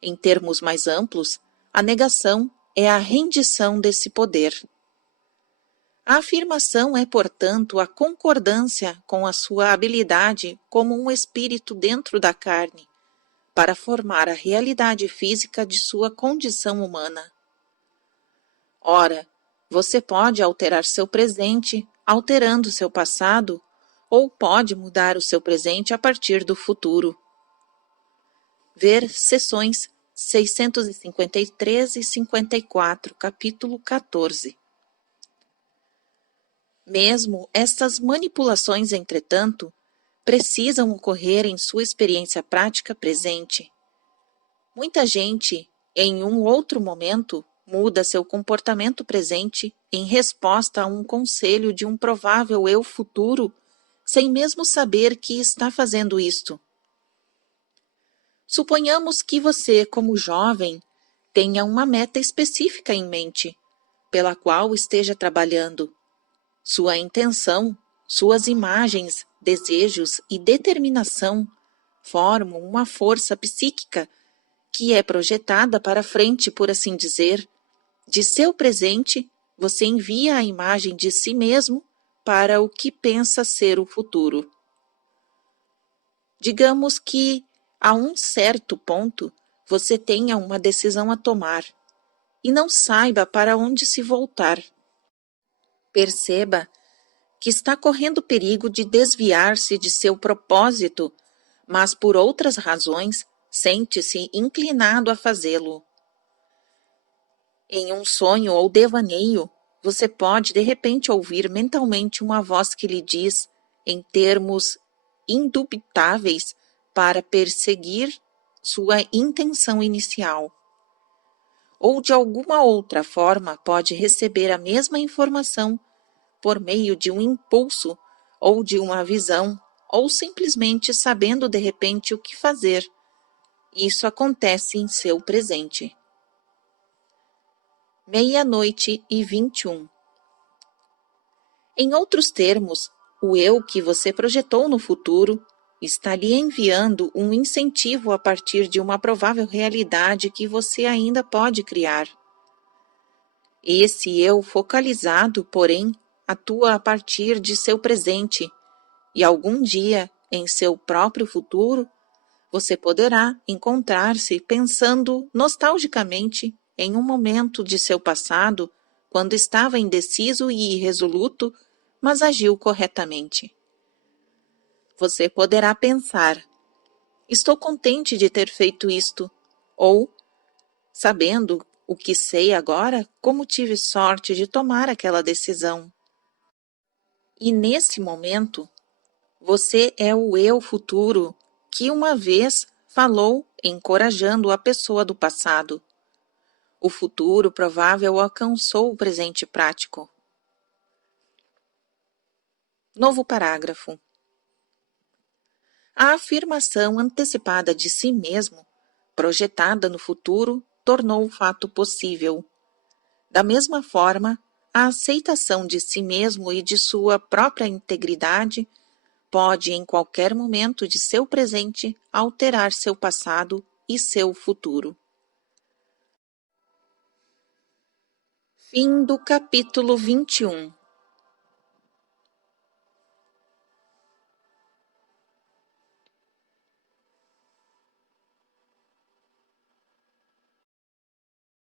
Em termos mais amplos, a negação é a rendição desse poder. A afirmação é, portanto, a concordância com a sua habilidade como um espírito dentro da carne, para formar a realidade física de sua condição humana. Ora, você pode alterar seu presente, alterando seu passado, ou pode mudar o seu presente a partir do futuro. Ver seções 653 e 54, capítulo 14. Mesmo estas manipulações, entretanto, precisam ocorrer em sua experiência prática presente. Muita gente, em um outro momento, muda seu comportamento presente em resposta a um conselho de um provável eu futuro, sem mesmo saber que está fazendo isto. Suponhamos que você, como jovem, tenha uma meta específica em mente, pela qual esteja trabalhando. Sua intenção, suas imagens, desejos e determinação formam uma força psíquica que é projetada para frente, por assim dizer. De seu presente, você envia a imagem de si mesmo para o que pensa ser o futuro. Digamos que, a um certo ponto, você tenha uma decisão a tomar e não saiba para onde se voltar. Perceba que está correndo perigo de desviar-se de seu propósito, mas por outras razões sente-se inclinado a fazê-lo. Em um sonho ou devaneio, você pode de repente ouvir mentalmente uma voz que lhe diz, em termos indubitáveis, para perseguir sua intenção inicial. Ou de alguma outra forma pode receber a mesma informação por meio de um impulso, ou de uma visão, ou simplesmente sabendo de repente o que fazer. Isso acontece em seu presente. 00:21. Em outros termos, o eu que você projetou no futuro está lhe enviando um incentivo a partir de uma provável realidade que você ainda pode criar. Esse eu focalizado, porém, atua a partir de seu presente, E algum dia, em seu próprio futuro, você poderá encontrar-se pensando nostalgicamente em um momento de seu passado, quando estava indeciso e irresoluto, mas agiu corretamente. Você poderá pensar: estou contente de ter feito isto, ou, sabendo o que sei agora, como tive sorte de tomar aquela decisão. E nesse momento, você é o eu futuro que uma vez falou encorajando a pessoa do passado. O futuro provável alcançou o presente prático. Novo parágrafo. A afirmação antecipada de si mesmo, projetada no futuro, tornou o fato possível. Da mesma forma, a aceitação de si mesmo e de sua própria integridade pode, em qualquer momento de seu presente, alterar seu passado e seu futuro. Fim do capítulo 21.